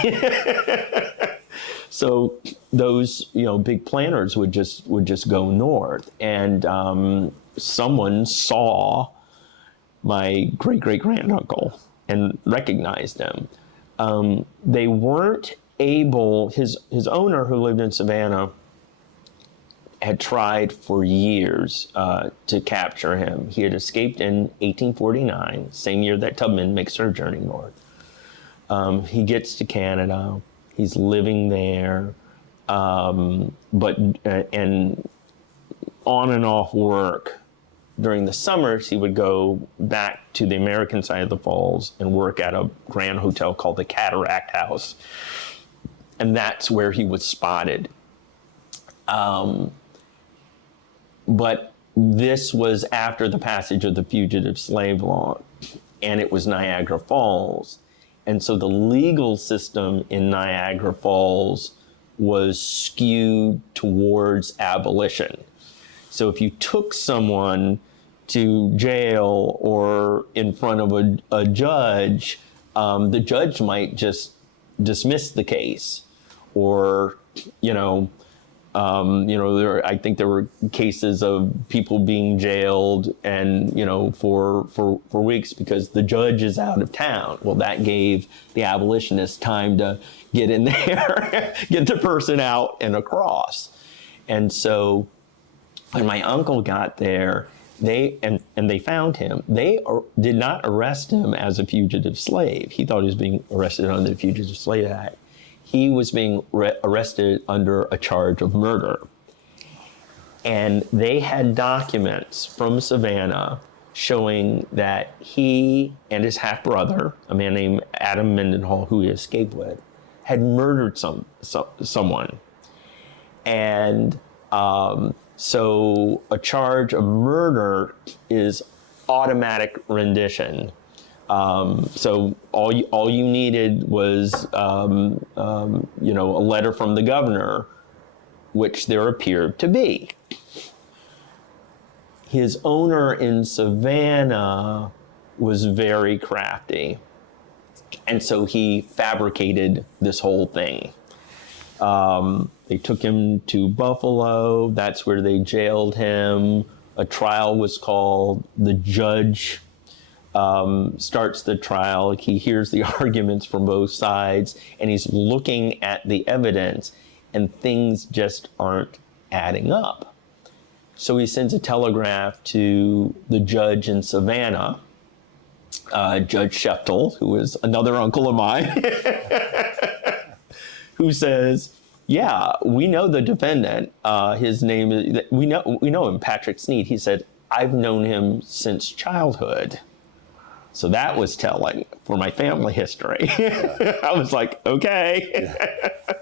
So those, big planters would just go north, and someone saw my great-great-granduncle and recognized him. They weren't able. His owner, who lived in Savannah, had tried for years to capture him. He had escaped in 1849, same year that Tubman makes her journey north. He gets to Canada. He's living there, but on and off work. During the summers, he would go back to the American side of the falls and work at a grand hotel called the Cataract House. And that's where he was spotted. But this was after the passage of the Fugitive Slave Law, and it was Niagara Falls. And so the legal system in Niagara Falls was skewed towards abolition. So if you took someone to jail or in front of a judge, the judge might just dismiss the case, or, I think there were cases of people being jailed and, for weeks because the judge is out of town. Well, that gave the abolitionists time to get in there, get the person out and across. And so when my uncle got there, they found him. They did not arrest him as a fugitive slave. He thought he was being arrested under the Fugitive Slave Act. He was being arrested under a charge of murder. And they had documents from Savannah showing that he and his half-brother, a man named Adam Mendenhall, who he escaped with, had murdered someone. And so a charge of murder is automatic rendition. So all you needed was, a letter from the governor, which there appeared to be. His owner in Savannah was very crafty, and so he fabricated this whole thing. They took him to Buffalo. That's where they jailed him. A trial was called. The judge starts the trial. He hears the arguments from both sides, and he's looking at the evidence, and things just aren't adding up. So he sends a telegraph to the judge in Savannah, Judge Sheftel, who is another uncle of mine, who says, yeah, we know the defendant. His name is, we know him, Patrick Sneed. He said, I've known him since childhood. So that was telling for my family history. Yeah. I was like, okay. Yeah.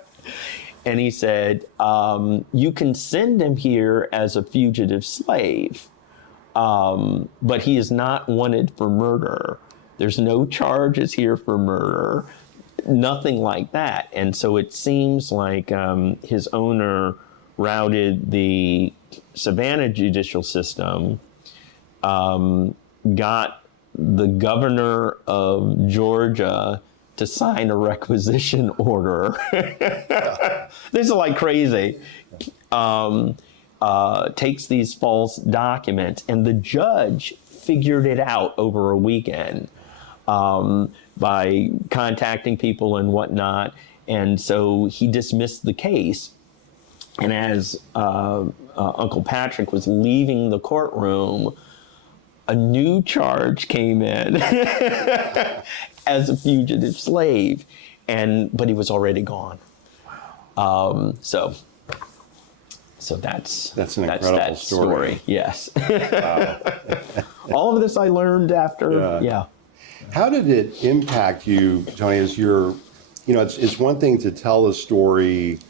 And he said, you can send him here as a fugitive slave, but he is not wanted for murder. There's no charges here for murder, nothing like that. And so it seems like his owner routed the Savannah judicial system, got the governor of Georgia to sign a requisition order. This is like crazy. takes these false documents, and the judge figured it out over a weekend by contacting people and whatnot. And so he dismissed the case. And as Uncle Patrick was leaving the courtroom, a new charge came in as a fugitive slave, but he was already gone. So that's an incredible that story. Yes. Wow. All of this I learned after. Yeah. How did it impact you, Tony? As it's one thing to tell a story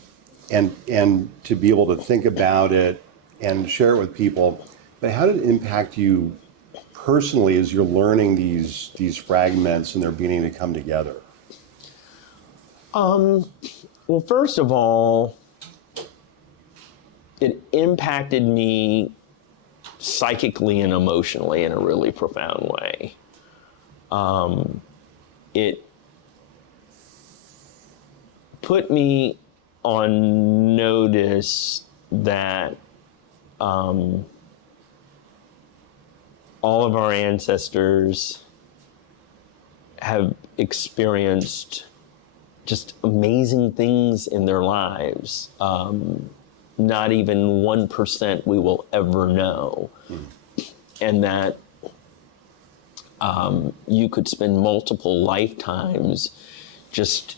and to be able to think about it and share it with people, but how did it impact you personally as you're learning these fragments and they're beginning to come together? Well, first of all, it impacted me psychically and emotionally in a really profound way. It put me on notice that all of our ancestors have experienced just amazing things in their lives. Not even 1% we will ever know. And that you could spend multiple lifetimes just,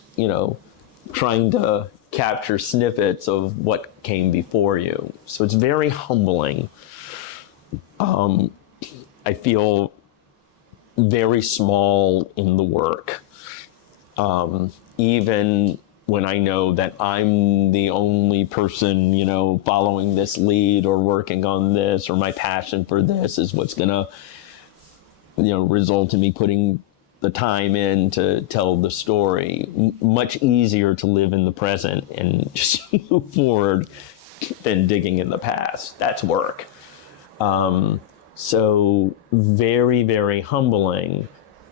trying to capture snippets of what came before you. So it's very humbling. I feel very small in the work. Even when I know that I'm the only person, following this lead or working on this, or my passion for this is what's gonna, result in me putting the time in to tell the story. Much easier to live in the present and just move forward than digging in the past. That's work. So very, very humbling.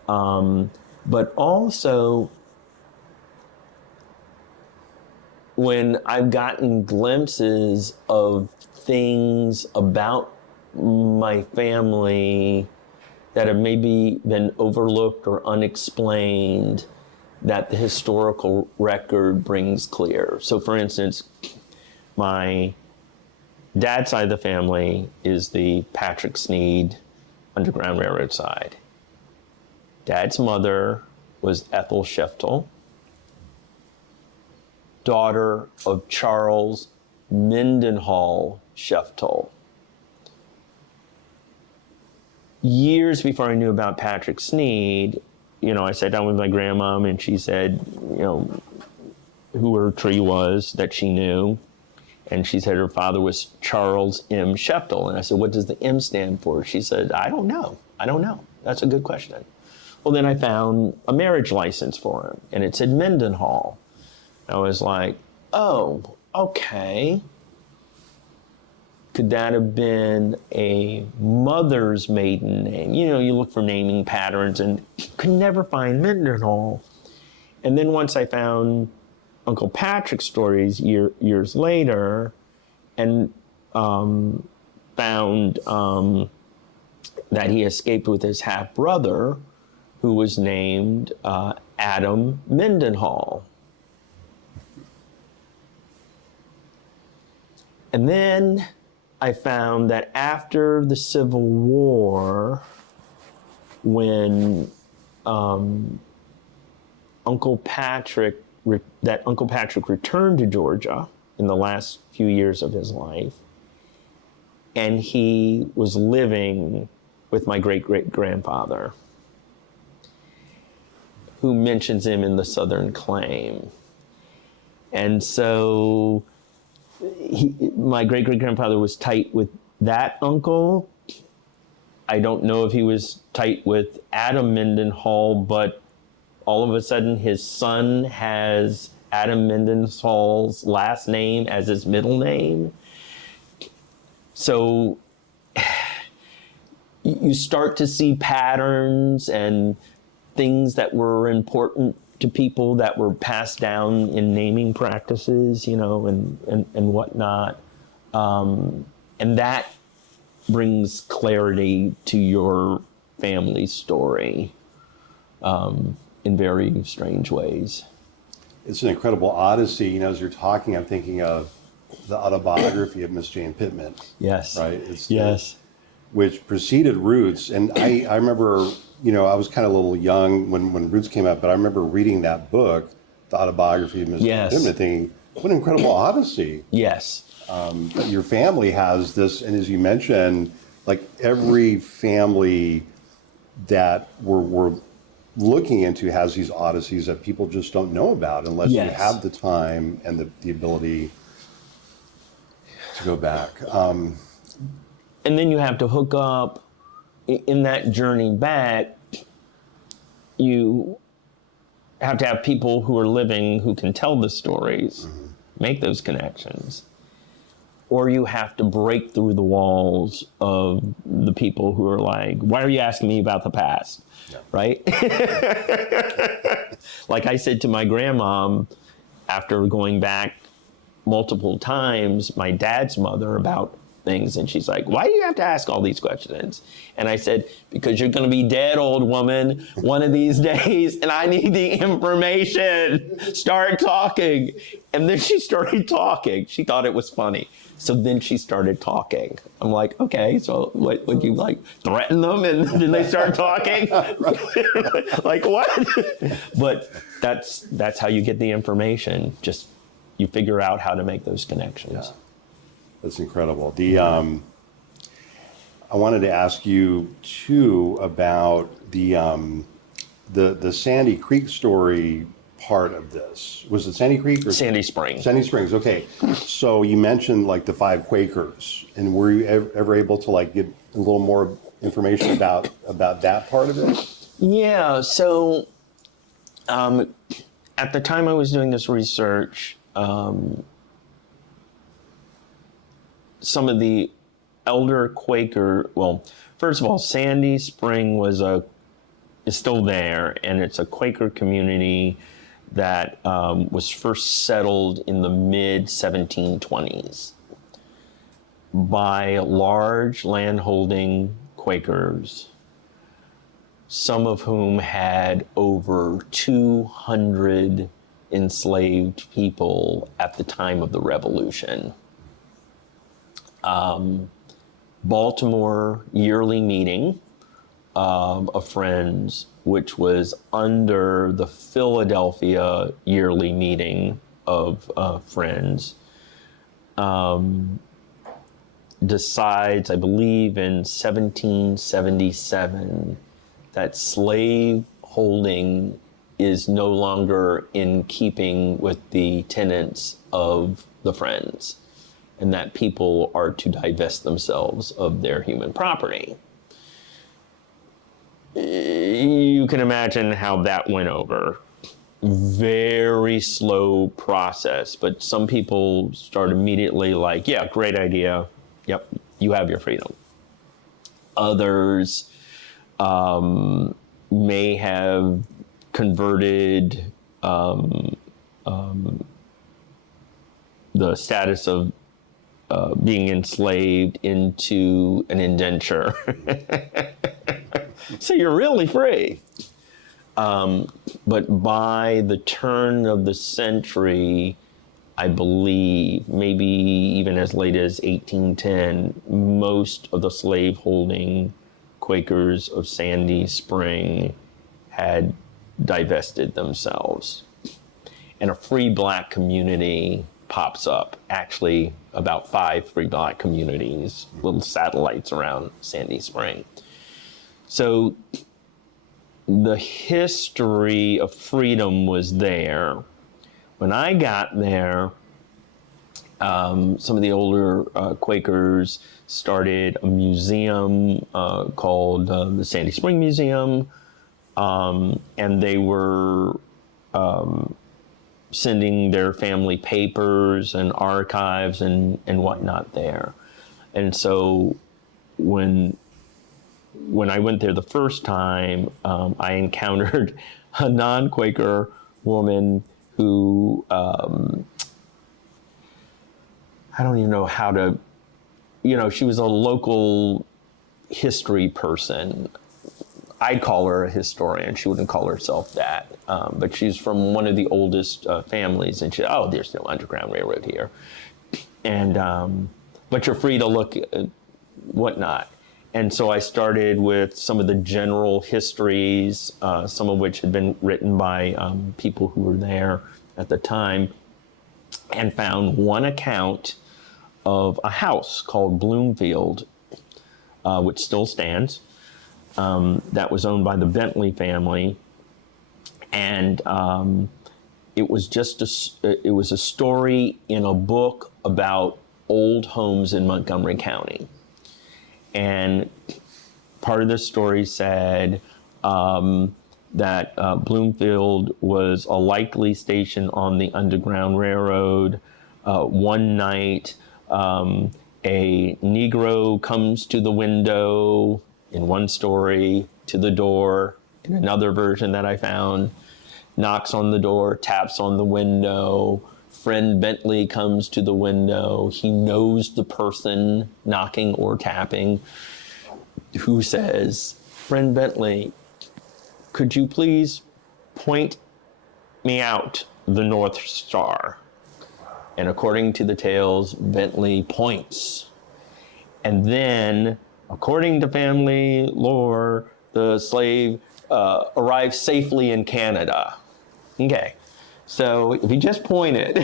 But also, when I've gotten glimpses of things about my family that have maybe been overlooked or unexplained, that the historical record brings clear. So for instance, my dad's side of the family is the Patrick Sneed Underground Railroad side. Dad's mother was Ethel Sheftel, daughter of Charles Mendenhall Sheftel. Years before I knew about Patrick Sneed, I sat down with my grandmom and she said, who her tree was that she knew. And she said her father was Charles M. Sheftel. And I said, what does the M stand for? She said, I don't know. That's a good question. Well, then I found a marriage license for him and it said Mendenhall. I was like, oh, okay. Could that have been a mother's maiden name? You look for naming patterns and could never find Mendenhall. And then once I found Uncle Patrick's stories years later and found that he escaped with his half-brother, who was named Adam Mendenhall. And then I found that after the Civil War, when Uncle Patrick returned to Georgia in the last few years of his life, and he was living with my great-great-grandfather, who mentions him in the Southern Claim. And so my great-great-grandfather was tight with that uncle. I don't know if he was tight with Adam Mendenhall, but all of a sudden his son has Adam Mendenhall's last name as his middle name. So you start to see patterns and things that were important to people that were passed down in naming practices, and whatnot. And that brings clarity to your family story in very strange ways. It's an incredible odyssey. You know, as you're talking, I'm thinking of the autobiography of Miss Jane Pittman. Yes. Right? It's Yes. which preceded Roots. And I remember, you know, I was kind of a little young when Roots came out, but I remember reading that book, the autobiography of Miss Jane Pittman, thinking, what an incredible odyssey. Yes. That your family has this, and as you mentioned, like every family that we're looking into has these odysseys that people just don't know about unless you have the time and the ability to go back. And then you have to hook up in that journey back. You have to have people who are living who can tell the stories, make those connections. Or you have to break through the walls of the people who are like, why are you asking me about the past? Yeah. Right? Like I said to my grandmom, after going back multiple times, my dad's mother, about things, and she's like, why do you have to ask all these questions? And I said, because you're going to be dead, old woman, one of these days, and I need the information. Start talking. And then she started talking. She thought it was funny. So then she started talking. I'm like, okay, so what would you like threaten them and then they start talking? Like what? But that's how you get the information. Just you figure out how to make those connections. Yeah. That's incredible. I wanted to ask you too about the Sandy Creek story part of this. Was it Sandy Creek or Sandy Springs? Sandy Springs. Okay. So you mentioned like the 5 Quakers, and were you ever able to like get a little more information about that part of it? Yeah. So at the time I was doing this research, some of the elder Quaker, well, first of all, Sandy Spring is still there, and it's a Quaker community that was first settled in the mid-1720s by large landholding Quakers, some of whom had over 200 enslaved people at the time of the Revolution. Baltimore yearly meeting of Friends, which was under the Philadelphia yearly meeting of Friends, decides, I believe in 1777, that slave holding is no longer in keeping with the tenets of the Friends, and that people are to divest themselves of their human property. You can imagine how that went over. Very slow process, but some people start immediately like, yeah, great idea. Yep, you have your freedom. Others may have converted the status of being enslaved into an indenture. So you're really free. But by the turn of the century, I believe, maybe even as late as 1810, most of the slaveholding Quakers of Sandy Spring had divested themselves. And a free black community pops up, actually about 5 free black communities, little satellites around Sandy Spring. So the history of freedom was there. When I got there, some of the older Quakers started a museum called the Sandy Spring Museum, and they were sending their family papers and archives and whatnot there. And so when I went there the first time, I encountered a non-Quaker woman who, I don't even know how to she was a local history person. I'd call her a historian. She wouldn't call herself that. But she's from one of the oldest families. And she, oh, there's no Underground Railroad here. And, but you're free to look at whatnot. And so I started with some of the general histories, some of which had been written by people who were there at the time, and found one account of a house called Bloomfield, which still stands, that was owned by the Bentley family. And it was a story in a book about old homes in Montgomery County. And part of the story said that Bloomfield was a likely station on the Underground Railroad. One night, a Negro comes to the window in one story, to the door in another version that I found, knocks on the door, taps on the window. Friend Bentley comes to the window. He knows the person knocking or tapping, who says, "Friend Bentley, could you please point me out the North Star?" And according to the tales, Bentley points. And then, according to family lore, the slave arrives safely in Canada. Okay. So if he just pointed,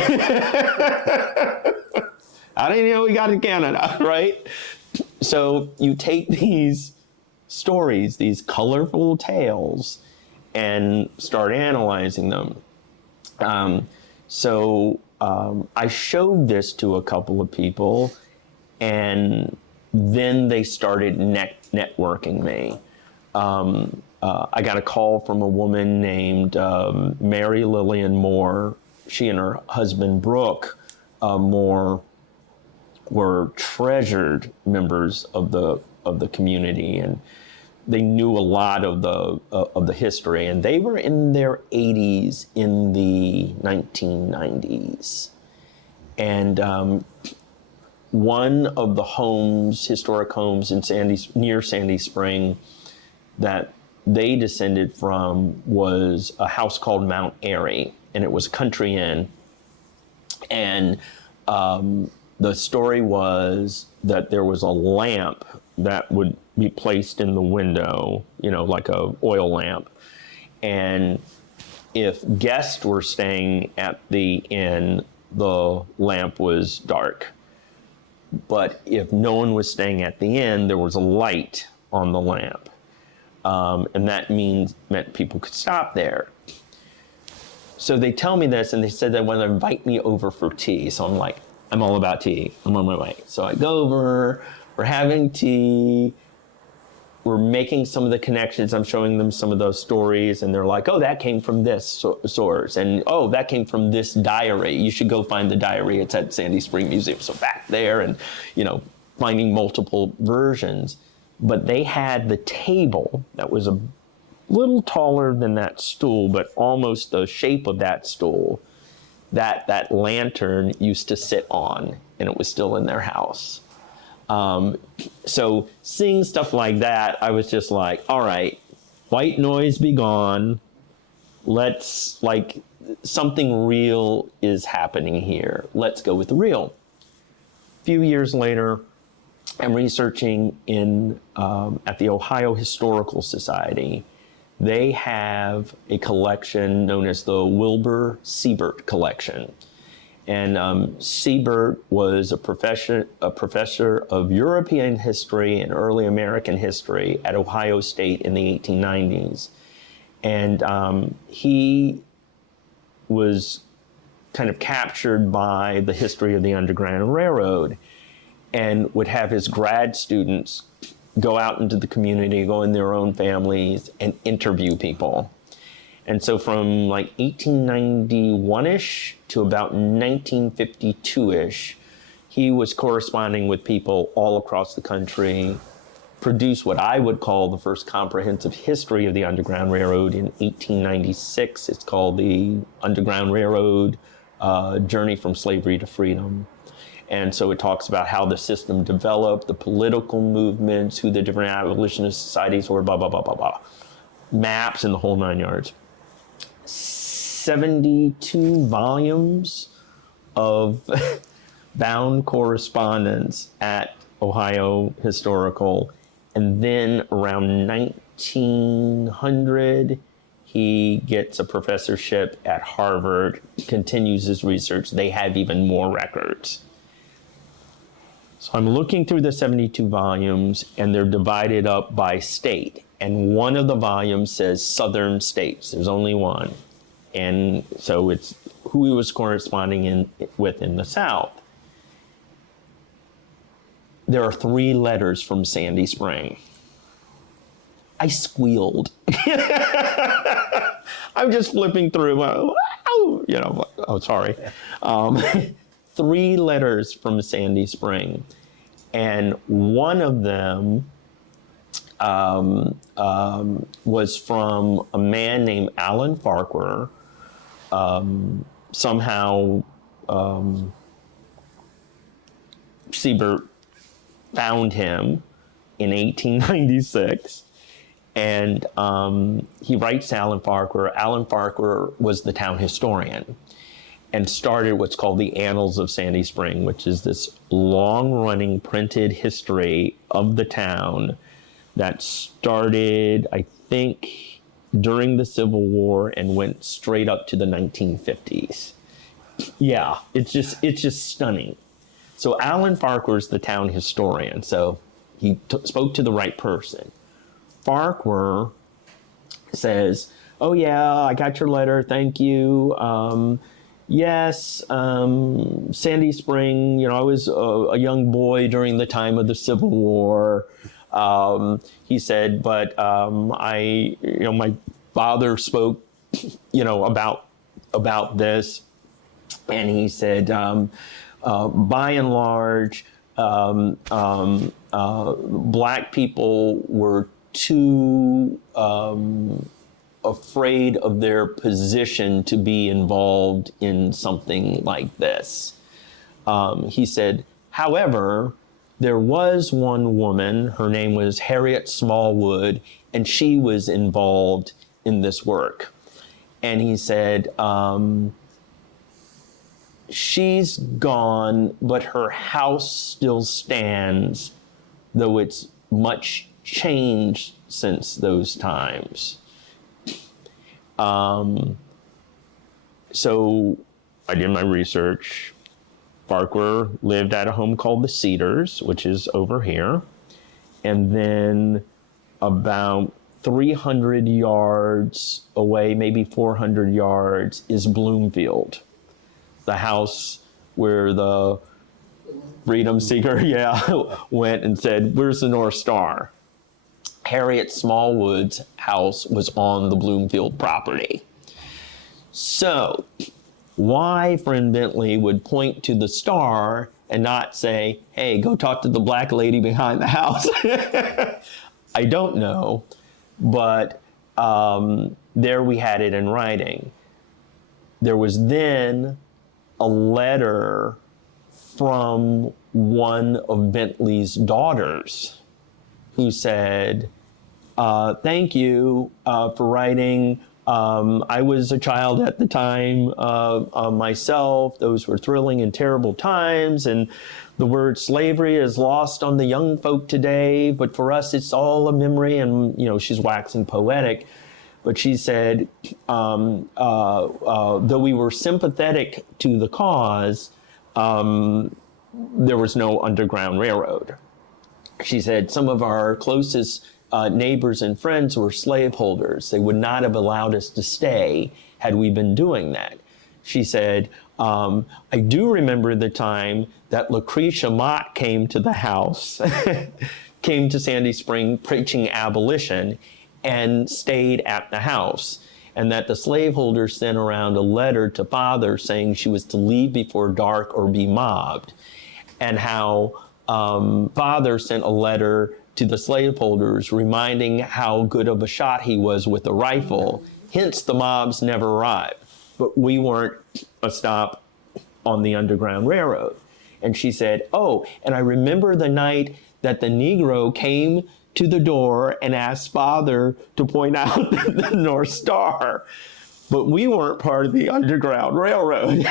how do you know he got to Canada, right? So you take these stories, these colorful tales, and start analyzing them. I showed this to a couple of people, and then they started networking me. I got a call from a woman named Mary Lillian Moore. She and her husband Brooke Moore were treasured members of the community, and they knew a lot of the history. And they were in their 80s in the 1990s. And one of the homes, historic homes in near Sandy Spring, that they descended from was a house called Mount Airy, and it was a country inn. And the story was that there was a lamp that would be placed in the window, like a oil lamp. And if guests were staying at the inn, the lamp was dark. But if no one was staying at the inn, there was a light on the lamp. And that meant people could stop there. So they tell me this, and they said they want to invite me over for tea. So I'm like, I'm all about tea. I'm on my way. So I go over, we're having tea, we're making some of the connections. I'm showing them some of those stories, and they're like, oh, that came from this source. And oh, that came from this diary. You should go find the diary. It's at Sandy Spring Museum. So back there, and, finding multiple versions. But they had the table that was a little taller than that stool, but almost the shape of that stool, that lantern used to sit on, and it was still in their house. So seeing stuff like that, I was just like, all right, white noise be gone. Let's, something real is happening here. Let's go with the real. A few years later, I'm researching at the Ohio Historical Society. They have a collection known as the Wilbur Siebert Collection. And Siebert was a professor of European history and early American history at Ohio State in the 1890s. And he was kind of captured by the history of the Underground Railroad, and would have his grad students go out into the community, go in their own families, and interview people. And so from 1891-ish to about 1952-ish, he was corresponding with people all across the country, produced what I would call the first comprehensive history of the Underground Railroad in 1896. It's called the Underground Railroad Journey from Slavery to Freedom. And so it talks about how the system developed, the political movements, who the different abolitionist societies were, blah, blah, blah, blah, blah. Maps and the whole 9 yards. 72 volumes of bound correspondence at Ohio Historical. And then around 1900, he gets a professorship at Harvard, continues his research. They have even more records. So I'm looking through the 72 volumes, and they're divided up by state. And one of the volumes says Southern states. There's only one. And so it's who he was corresponding with in the South. There are 3 letters from Sandy Spring. I squealed. I'm just flipping through, sorry. 3 letters from Sandy Spring. And one of them was from a man named Alan Farquhar. Somehow Siebert found him in 1896. And he writes to Alan Farquhar. Alan Farquhar was the town historian and started what's called the Annals of Sandy Spring, which is this long-running printed history of the town that started, I think, during the Civil War and went straight up to the 1950s. Yeah, it's just stunning. So Alan Farquhar is the town historian, so he spoke to the right person. Farquhar says, "Oh yeah, I got your letter, thank you. Yes, Sandy Spring, I was a young boy during the time of the Civil War." He said, but my father spoke, about this. And he said, by and large, black people were too afraid of their position to be involved in something like this. He said, however, there was one woman, her name was Harriet Smallwood, and she was involved in this work. And he said, she's gone, but her house still stands, though it's much changed since those times. So I did my research. Farquhar lived at a home called the Cedars, which is over here. And then about 300 yards away, maybe 400 yards, is Bloomfield, the house where the freedom seeker, went and said, "Where's the North Star?" Harriet Smallwood's house was on the Bloomfield property. So why friend Bentley would point to the star and not say, "Hey, go talk to the black lady behind the house," I don't know, but there we had it in writing. There was then a letter from one of Bentley's daughters who said, "Thank you for writing. I was a child at the time myself. Those were thrilling and terrible times, and the word slavery is lost on the young folk today, but for us it's all a memory." And she's waxing poetic, but she said, though we were sympathetic to the cause, there was no Underground Railroad. She said some of our closest neighbors and friends were slaveholders. They would not have allowed us to stay had we been doing that. She said, I do remember the time that Lucretia Mott came to the house, came to Sandy Spring preaching abolition, and stayed at the house. And that the slaveholders sent around a letter to father saying she was to leave before dark or be mobbed. And how father sent a letter to the slaveholders reminding how good of a shot he was with a rifle. Hence, the mobs never arrived. But we weren't a stop on the Underground Railroad. And she said, oh, and I remember the night that the Negro came to the door and asked Father to point out the North Star. But we weren't part of the Underground Railroad.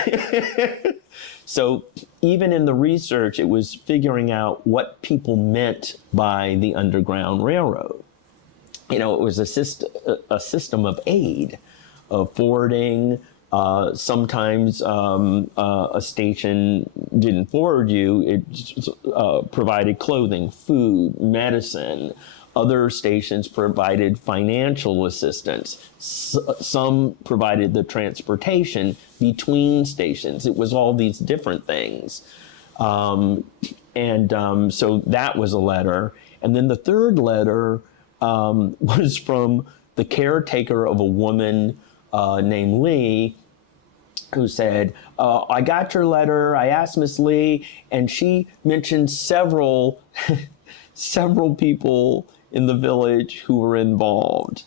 So even in the research, it was figuring out what people meant by the Underground Railroad. You know, it was a system of aid, of forwarding. Sometimes a station didn't forward you. It provided clothing, food, medicine. Other stations provided financial assistance. Some provided the transportation between stations. It was all these different things. So that was a letter. And then the third letter was from the caretaker of a woman named Lee, who said, I got your letter, I asked Miss Lee, and she mentioned several people in the village who were involved.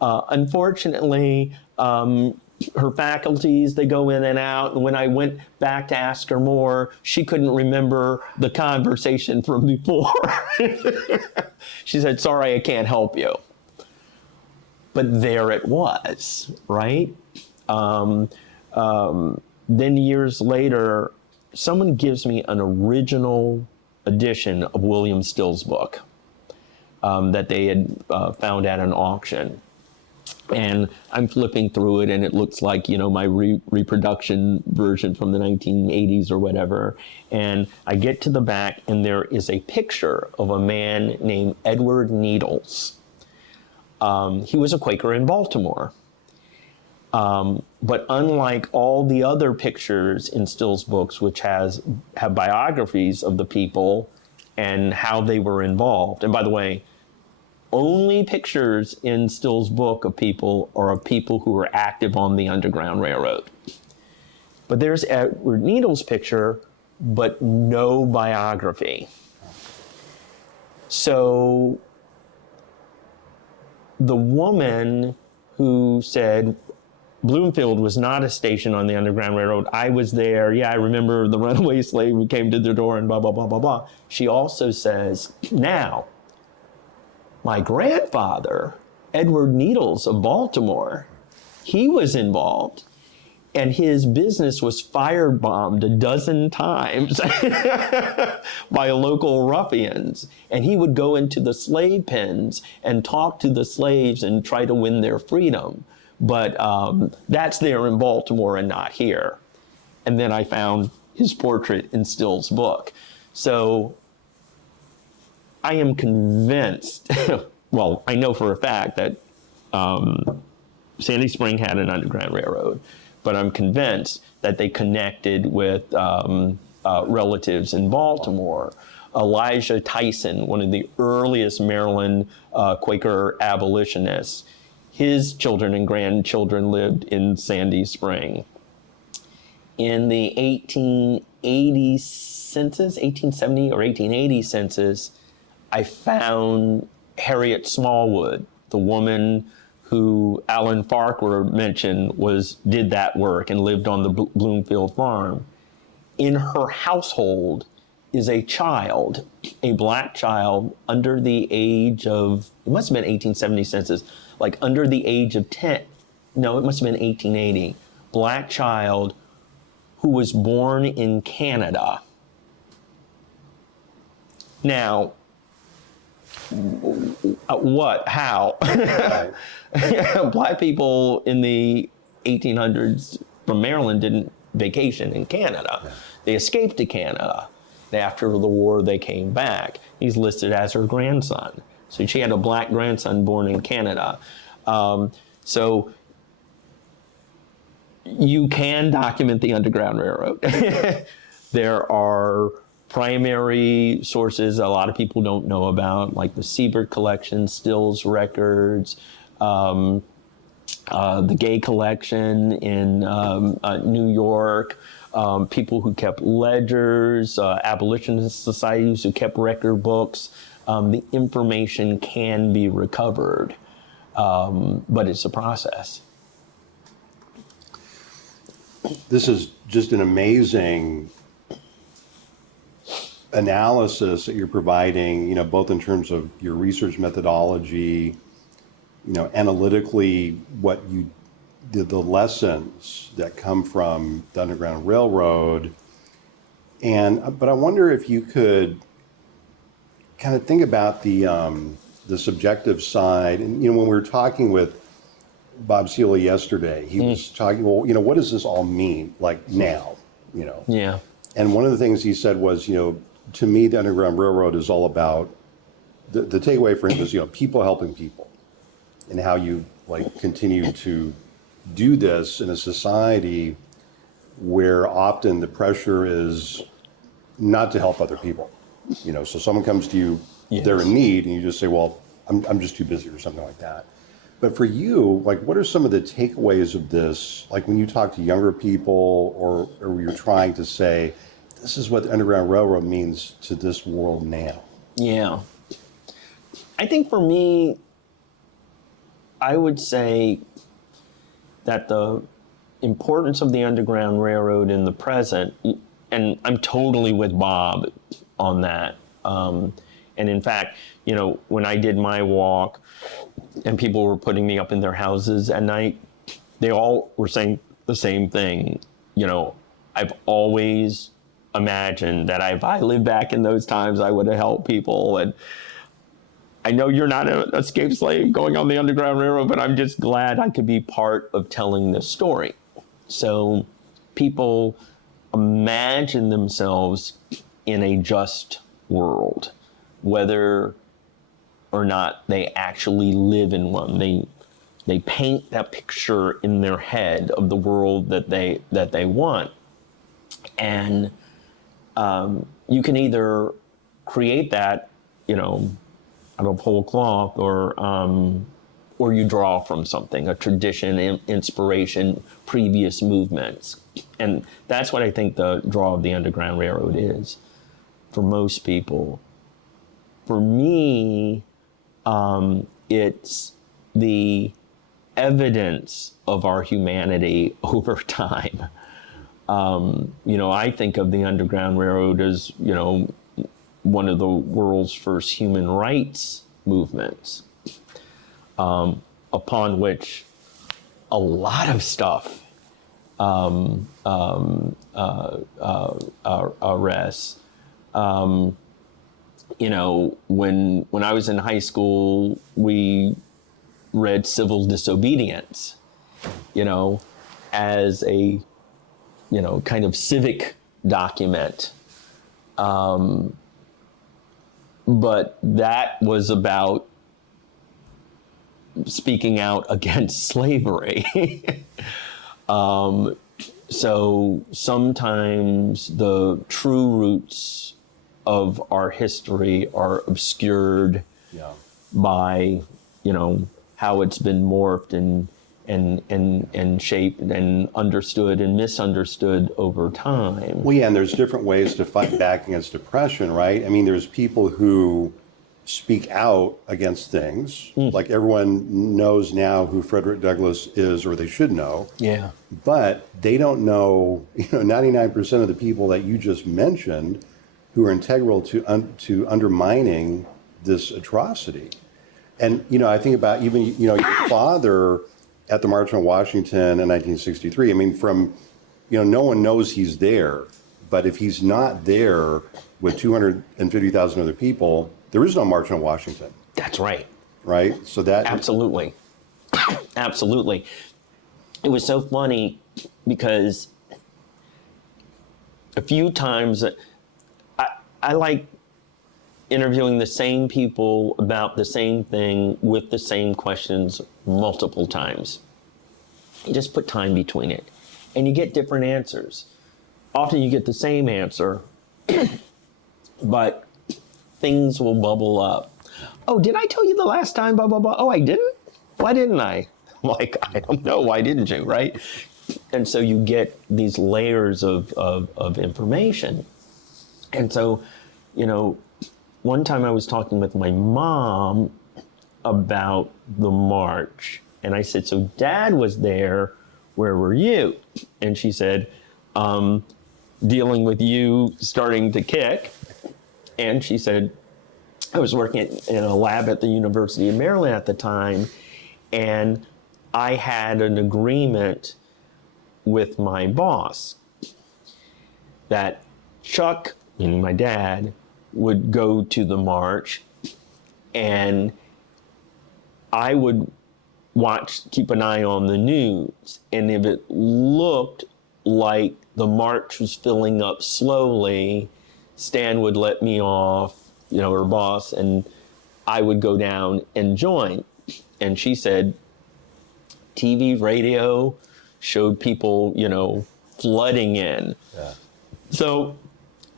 Unfortunately, her faculties, they go in and out, and when I went back to ask her more, she couldn't remember the conversation from before. She said, sorry, I can't help you. But there it was, right? Then years later, someone gives me an original edition of William Still's book that they had found at an auction. And I'm flipping through it, and it looks like, you know, my reproduction version from the 1980s or whatever. And I get to the back, and there is a picture of a man named Edward Needles. He was a Quaker in Baltimore. But unlike all the other pictures in Still's books, which have biographies of the people and how they were involved, and by the way, only pictures in Still's book of people are of people who were active on the Underground Railroad. But there's Edward Needles' picture, but no biography. So the woman who said Bloomfield was not a station on the Underground Railroad, I was there, yeah, I remember the runaway slave who came to the door and blah, blah, blah, blah, blah. She also says, now, my grandfather, Edward Needles of Baltimore, he was involved, and his business was firebombed a dozen times by local ruffians. And he would go into the slave pens and talk to the slaves and try to win their freedom. But that's there in Baltimore and not here. And then I found his portrait in Still's book. So I am convinced, well, I know for a fact that Sandy Spring had an Underground Railroad, but I'm convinced that they connected with relatives in Baltimore. Elijah Tyson, one of the earliest Maryland Quaker abolitionists, his children and grandchildren lived in Sandy Spring. In the 1880 census, 1870 or 1880 census, I found Harriet Smallwood, the woman who Alan Farquhar mentioned did that work and lived on the Bloomfield farm. In her household is a child, a black child under the age of, it must have been 1870 census, like under the age of 10. No, it must have been 1880. Black child who was born in Canada. Now, what? How? Black people in the 1800s from Maryland didn't vacation in Canada. Yeah. They escaped to Canada. After the war, they came back. He's listed as her grandson. So she had a black grandson born in Canada. So you can document the Underground Railroad. There are primary sources a lot of people don't know about, like the Siebert collection, Still's records, the Gay collection in New York, people who kept ledgers, abolitionist societies who kept record books. The information can be recovered, but it's a process. This is just an amazing analysis that you're providing, both in terms of your research methodology, analytically, what you did, the lessons that come from the Underground Railroad. But I wonder if you could kind of think about the subjective side. And, when we were talking with Bob Seeley yesterday, he was talking, well, what does this all mean, like now, Yeah. And one of the things he said was, to me, the Underground Railroad is all about, the takeaway for him is, people helping people, and how you continue to do this in a society where often the pressure is not to help other people. So someone comes to you, Yes. they're in need, and you just say, well, I'm just too busy, or something like that. But for you, what are some of the takeaways of this? Like when you talk to younger people, or you're trying to say, this is what the Underground Railroad means to this world now. Yeah. I think for me, I would say that the importance of the Underground Railroad in the present, and I'm totally with Bob on that. And in fact, when I did my walk and people were putting me up in their houses at night, they all were saying the same thing. I've always imagined that if I lived back in those times, I would have helped people. And I know you're not an escaped slave going on the Underground Railroad, but I'm just glad I could be part of telling this story. So people imagine themselves in a just world, whether or not they actually live in one. They paint that picture in their head of the world that they want. And you can either create that, out of whole cloth, or you draw from something, a tradition, inspiration, previous movements. And that's what I think the draw of the Underground Railroad is for most people. For me, it's the evidence of our humanity over time. I think of the Underground Railroad as, one of the world's first human rights movements, upon which a lot of stuff rests. When I was in high school, we read Civil Disobedience, as a, kind of civic document. But that was about speaking out against slavery. So sometimes the true roots of our history are obscured by, how it's been morphed and shaped and understood and misunderstood over time. Well, yeah, and there's different ways to fight back against oppression, right? I mean, there's people who speak out against things. Like everyone knows now who Frederick Douglass is, or they should know. Yeah. But they don't know, 99% of the people that you just mentioned who are integral to undermining this atrocity. And, I think about even, your father at the March on Washington in 1963. I mean, no one knows he's there, but if he's not there with 250,000 other people, there is no March on Washington. That's right. Right? So that... Absolutely. Absolutely. It was so funny because a few times I like interviewing the same people about the same thing with the same questions multiple times. You just put time between it and you get different answers. Often you get the same answer, but things will bubble up. Oh, did I tell you the last time, blah, blah, blah? Oh, I didn't? Why didn't I? Like, I don't know. Why didn't you, right? And so you get these layers of information. And so, one time I was talking with my mom about the march, and I said, so Dad was there, where were you? And she said, dealing with you starting to kick. And she said, I was working in a lab at the University of Maryland at the time, and I had an agreement with my boss that Chuck, meaning my dad, would go to the march, and I would keep an eye on the news. And if it looked like the march was filling up slowly, Stan would let me off, her boss, and I would go down and join. And she said, TV, radio showed people, flooding in. Yeah. So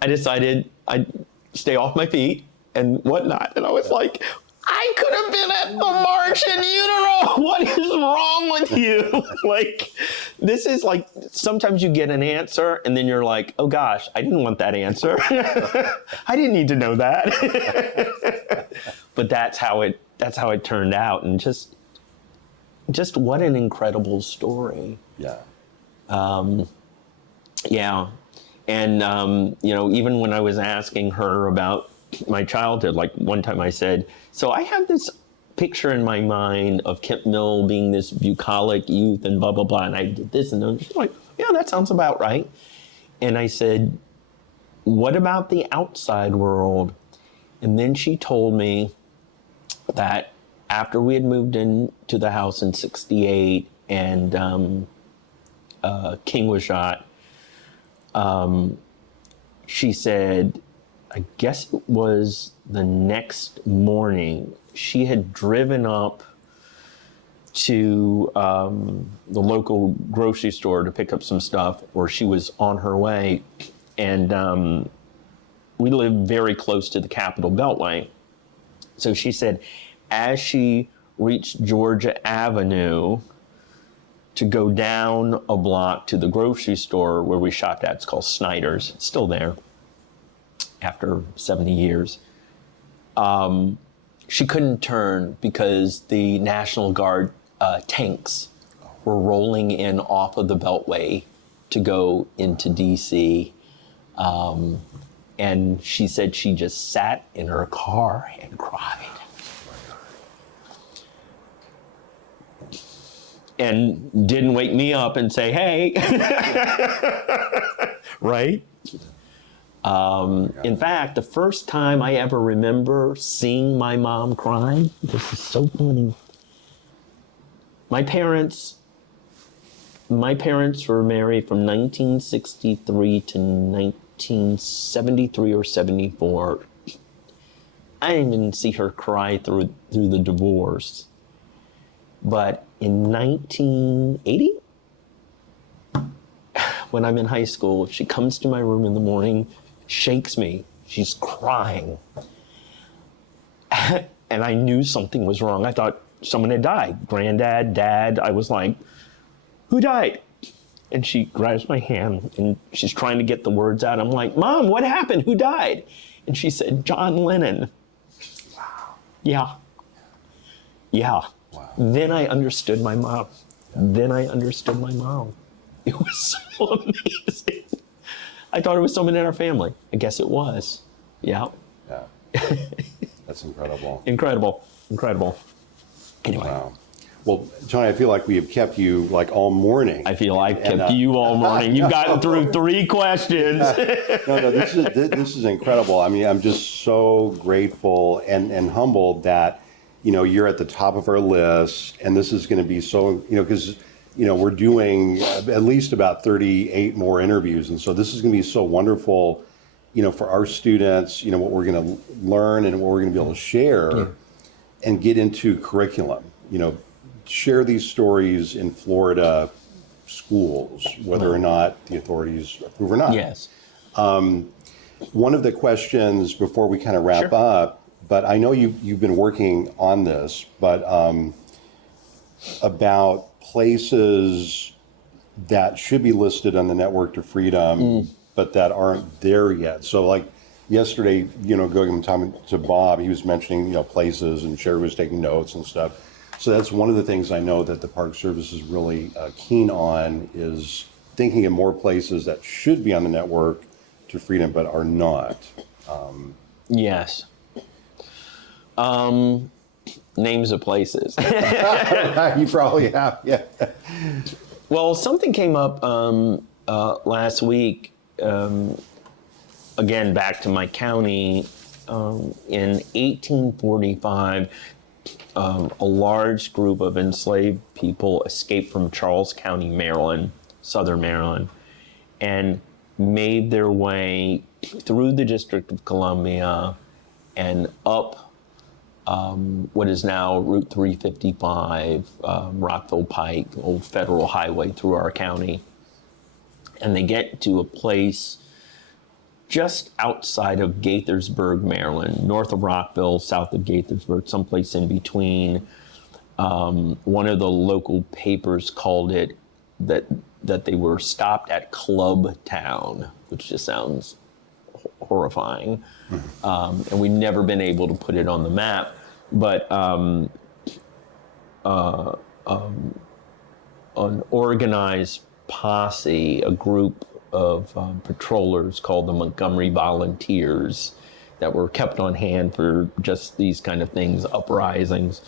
I decided I'd stay off my feet and whatnot. And I was like, I could have been at the march in utero. What is wrong with you? Like, this is like, sometimes you get an answer and then you're like, oh gosh, I didn't want that answer. I didn't need to know that. But that's how it turned out. And just what an incredible story. Yeah. Yeah. And, even when I was asking her about my childhood, like one time I said, so I have this picture in my mind of Kemp Mill being this bucolic youth and blah, blah, blah. And I did this, and she's like, yeah, that sounds about right. And I said, what about the outside world? And then she told me that after we had moved into the house in 68 and King was shot, she said, I guess it was the next morning, she had driven up to the local grocery store to pick up some stuff, or she was on her way. And we live very close to the Capitol Beltway. So she said, as she reached Georgia Avenue to go down a block to the grocery store where we shopped at, it's called Snyder's, it's still there after 70 years. She couldn't turn because the National Guard tanks were rolling in off of the Beltway to go into DC. And she said she just sat in her car and cried. And didn't wake me up and say, hey, right? In fact, the first time I ever remember seeing my mom crying, this is so funny. My parents were married from 1963 to 1973 or 74. I didn't even see her cry through the divorce. But in 1980, when I'm in high school, she comes to my room in the morning, shakes me, she's crying. And I knew something was wrong. I thought someone had died, granddad, dad. I was like, who died? And she grabs my hand and she's trying to get the words out. I'm like, Mom, what happened? Who died? And she said, John Lennon. Wow. Yeah. Yeah. Wow. Then I understood my mom. It was so amazing. I thought it was someone in our family. I guess it was. Yeah. Yeah. That's incredible. Incredible. Anyway. Wow. Well, Tony, I feel like we have kept you like all morning. I feel like kept you all morning. You've gotten through 3 questions. No, this is incredible. I mean, I'm just so grateful and humbled that, you're at the top of our list, and this is going to be so, because, we're doing at least about 38 more interviews. And so this is going to be so wonderful, for our students, what we're going to learn and what we're going to be able to share and get into curriculum, share these stories in Florida schools, whether or not the authorities approve or not. Yes. One of the questions before we kind of wrap up, but I know you've been working on this, but about places that should be listed on the Network to Freedom, but that aren't there yet. So like yesterday, going to Bob, he was mentioning, places, and Sherry was taking notes and stuff. So that's one of the things I know that the Park Service is really keen on, is thinking of more places that should be on the Network to Freedom but are not. Yes. Names of places. You probably have, yeah. Well, something came up last week. Again, back to my county. In 1845, a large group of enslaved people escaped from Charles County, Maryland, southern Maryland, and made their way through the District of Columbia and up what is now Route 355, Rockville Pike, old federal highway through our county. And they get to a place just outside of Gaithersburg, Maryland, north of Rockville, south of Gaithersburg, someplace in between. One of the local papers called it that they were stopped at Club Town, which just sounds horrifying. And we've never been able to put it on the map. But an organized posse, a group of patrollers called the Montgomery Volunteers that were kept on hand for just these kind of things, uprisings,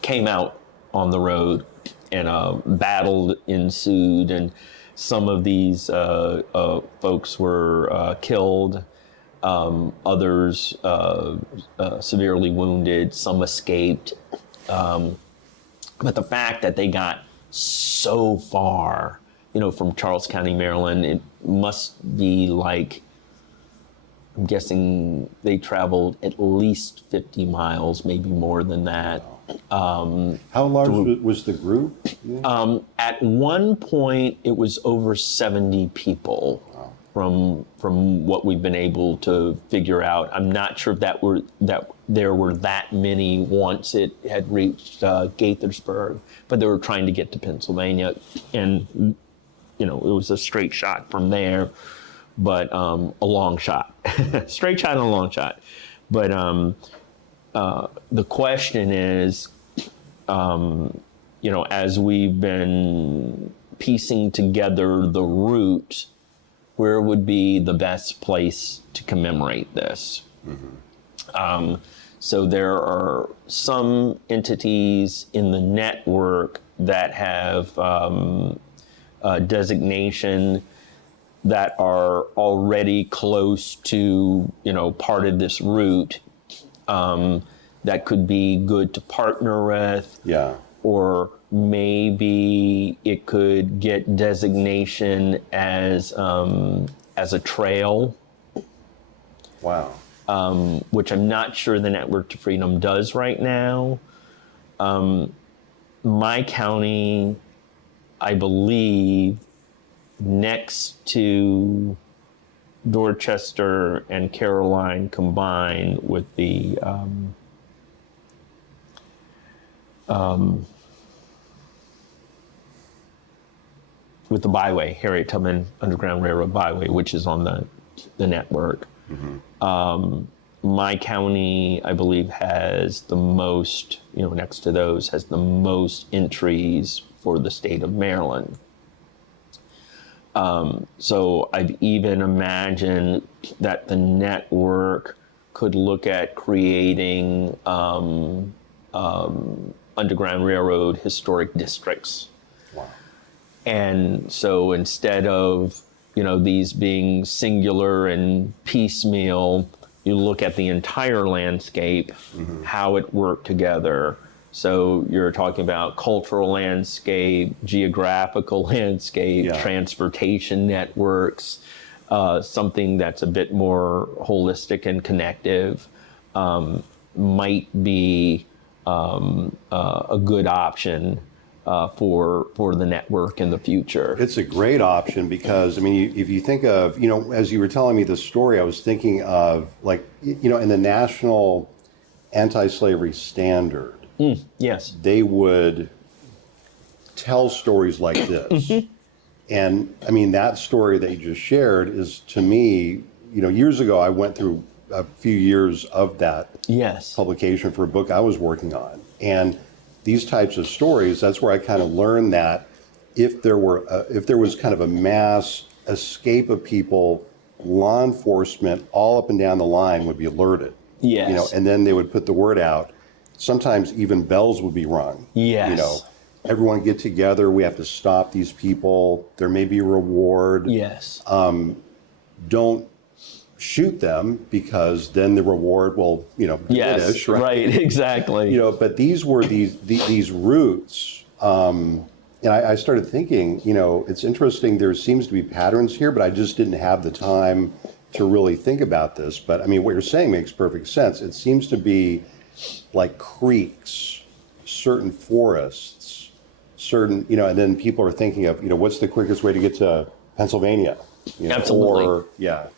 came out on the road, and a battle ensued, and some of these folks were killed, others severely wounded, some escaped. But the fact that they got so far, from Charles County, Maryland, it must be like, I'm guessing they traveled at least 50 miles, maybe more than that. How large was the group? Yeah. At one point, it was over 70 people. Wow. From what we've been able to figure out. I'm not sure if that there were that many once it had reached Gaithersburg, but they were trying to get to Pennsylvania, and it was a straight shot from there, but a long shot, straight shot and a long shot. But the question is, as we've been piecing together the route, where would be the best place to commemorate this? Mm-hmm. So there are some entities in the network that have designation that are already close to, part of this route, that could be good to partner with. Yeah. Or maybe it could get designation as a trail. Wow. Which I'm not sure the Network to Freedom does right now. My county, I believe, next to Dorchester and Caroline combined with the byway, Harriet Tubman Underground Railroad Byway, which is on the network. Mm-hmm. My county, I believe, has the most, next to those, has the most entries for the state of Maryland. So I've even imagined that the network could look at creating Underground Railroad historic districts. Wow. And so instead of, these being singular and piecemeal, you look at the entire landscape, mm-hmm. how it worked together. So you're talking about cultural landscape, geographical landscape, yeah. transportation networks, something that's a bit more holistic and connective, might be a good option for the network in the future. It's a great option because, if you think of, as you were telling me this story, I was thinking of, in the National Anti-Slavery Standard, yes, they would tell stories like this. Mm-hmm. And, that story that you just shared is, to me, years ago, I went through a few years of that yes. publication for a book I was working on. And these types of stories, that's where I kind of learned that if there was kind of a mass escape of people law enforcement all up and down the line would be alerted. Yes. And then they would put the word out. Sometimes even bells would be rung. Yes. Everyone get together. We have to stop these people. There may be a reward. Yes. Don't shoot them because then the reward will, diminish. Yes. Right. Exactly. But these were these roots. And I started thinking, it's interesting. There seems to be patterns here, but I just didn't have the time to really think about this. But I mean, what you're saying makes perfect sense. It seems to be like creeks, certain forests, certain, and then people are thinking of, what's the quickest way to get to Pennsylvania? Absolutely. Or, yeah.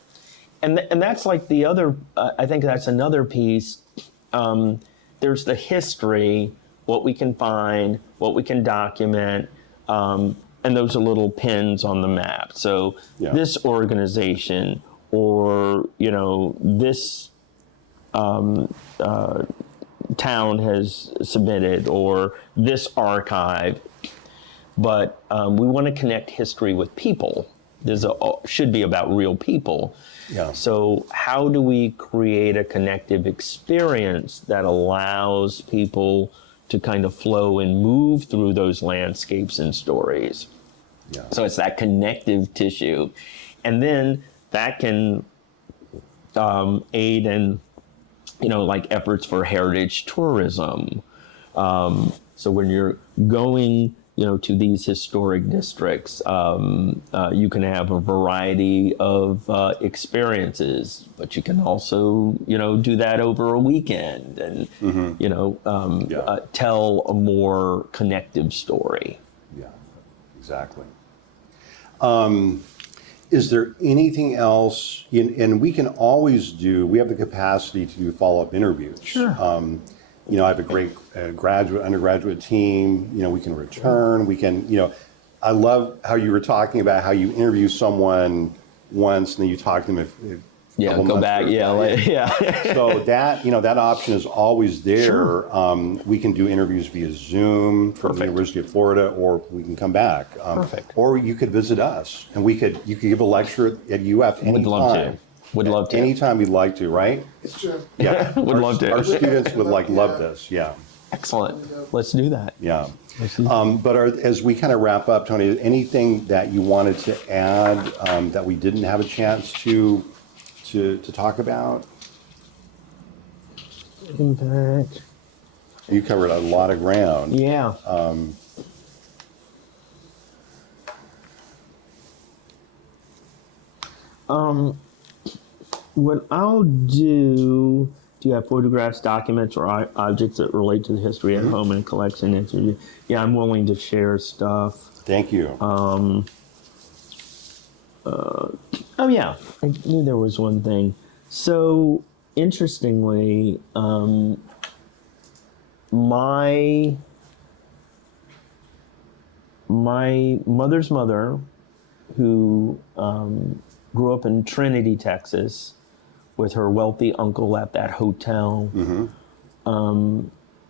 And that's like the other, I think that's another piece. There's the history, what we can find, what we can document, and those are little pins on the map. So this organization or, this town has submitted or this archive. But we want to connect history with people. Should be about real people. Yeah. So how do we create a connective experience that allows people to kind of flow and move through those landscapes and stories? Yeah. So it's that connective tissue. And then that can aid in, like efforts for heritage tourism. So when you're going to these historic districts, you can have a variety of experiences, but you can also, do that over a weekend and, tell a more connective story. Yeah, exactly. Is there anything else, and we can always we have the capacity to do follow-up interviews. Sure. I have a great undergraduate team. We can return. We can, I love how you were talking about how you interview someone once and then you talk to them if go back. Yeah. So that, that option is always there. Sure. We can do interviews via Zoom from the University of Florida, or we can come back. Perfect. Or you could visit us and you could give a lecture at UF anytime. Would love to. Anytime we'd like to, right? It's true. Yeah. Love to. Our students would love this. Yeah. Excellent. Let's do that. Yeah. But as we kind of wrap up, Tony, anything that you wanted to add that we didn't have a chance to talk about? In fact, You covered a lot of ground. yeah. What I'll do you have photographs, documents, or objects that relate to the history at home and collection? Yeah, I'm willing to share stuff. Thank you. Oh yeah, I knew there was one thing. So interestingly, my mother's mother, who grew up in Trinity, Texas, with her wealthy uncle at that hotel.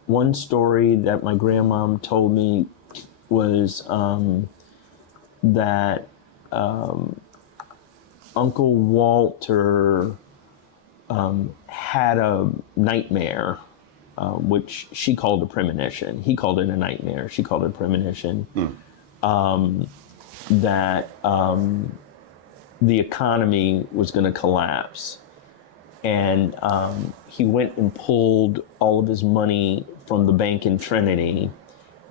One story that my grandmom told me was that Uncle Walter had a nightmare, which she called a premonition. He called it a nightmare. She called it a premonition. That the economy was going to collapse. And he went and pulled all of his money from the bank in Trinity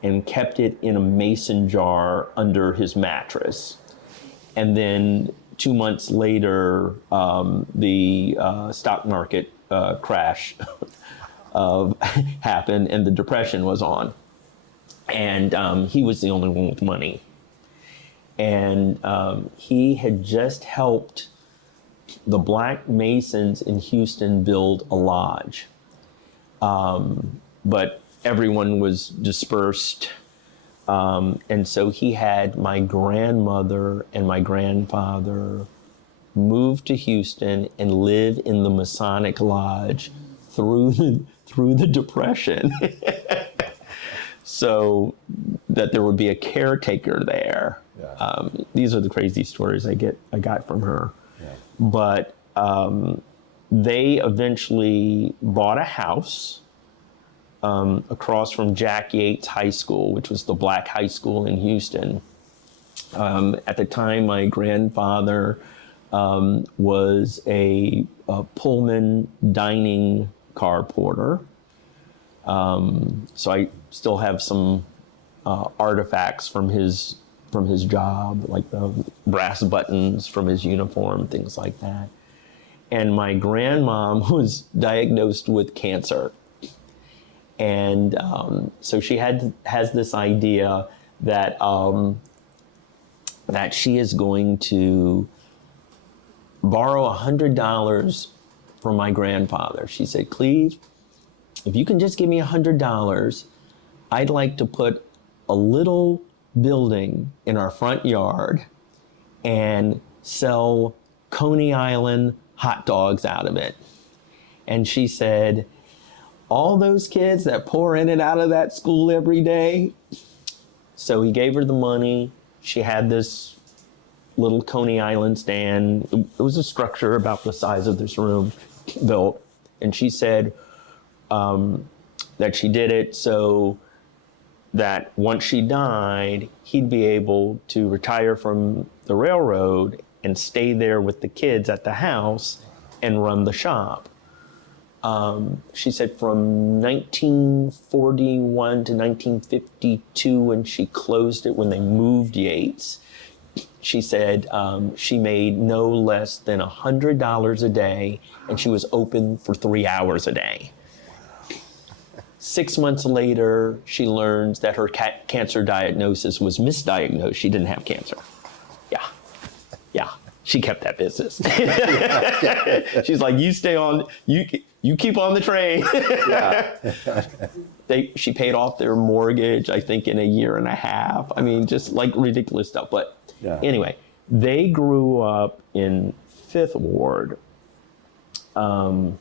and kept it in a mason jar under his mattress. And then 2 months later, the stock market crash happened and the Depression was on. And he was the only one with money. And he had just helped the Black Masons in Houston build a lodge. But everyone was dispersed. And so he had my grandmother and my grandfather move to Houston and live in the Masonic Lodge through the Depression. So that there would be a caretaker there. Yeah. These are the crazy stories I got from her. Yeah. but they eventually bought a house across from Jack Yates High School, which was the black high school in Houston. At the time, my grandfather was a Pullman dining car porter. So I still have some artifacts from his job, like the brass buttons from his uniform, things like that. And my grandmom was diagnosed with cancer. And so she has this idea that that she is going to borrow $100 from my grandfather. She said, Cleve, if you can just give me $100, I'd like to put a little building in our front yard and sell Coney Island hot dogs out of it. And she said, all those kids that pour in and out of that school every day. So he gave her the money. She had this little Coney Island stand. It was a structure about the size of this room built. And she said that she did it so that once she died, he'd be able to retire from the railroad and stay there with the kids at the house and run the shop. She said from 1941 to 1952, when she closed it, when they moved Yates, she said she made no less than $100 a day, and she was open for 3 hours a day. 6 months later, she learns that her cancer diagnosis was misdiagnosed. She didn't have cancer. Yeah. She kept that business. She's like, you stay on, you keep on the train. She paid off their mortgage, I think, in a year and a half. I mean, just like ridiculous stuff. But anyway, they grew up in Fifth Ward. Our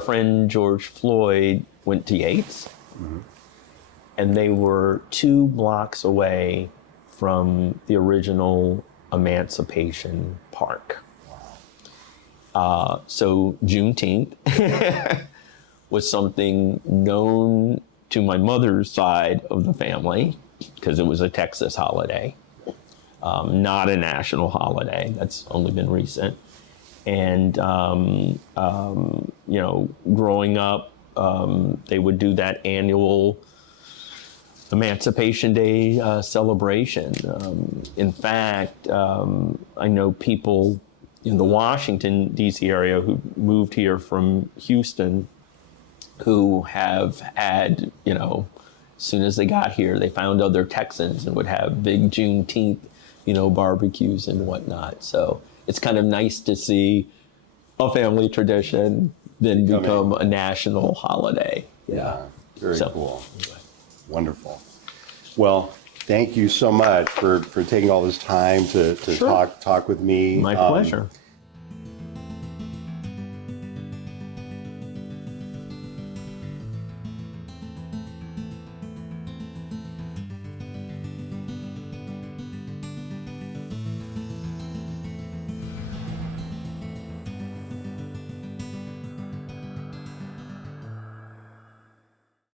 friend George Floyd went to Yates, and they were 2 blocks away from the original Emancipation Park. So Juneteenth was something known to my mother's side of the family because it was a Texas holiday, not a national holiday. That's only been recent. And, growing up, they would do that annual Emancipation Day celebration. In fact, I know people in the Washington, D.C. area who moved here from Houston who have had, as soon as they got here, they found other Texans and would have big Juneteenth, barbecues and whatnot. So it's kind of nice to see a family tradition then become a national holiday. Yeah, very cool. Wonderful. Well, thank you so much for taking all this time to talk with me. My pleasure.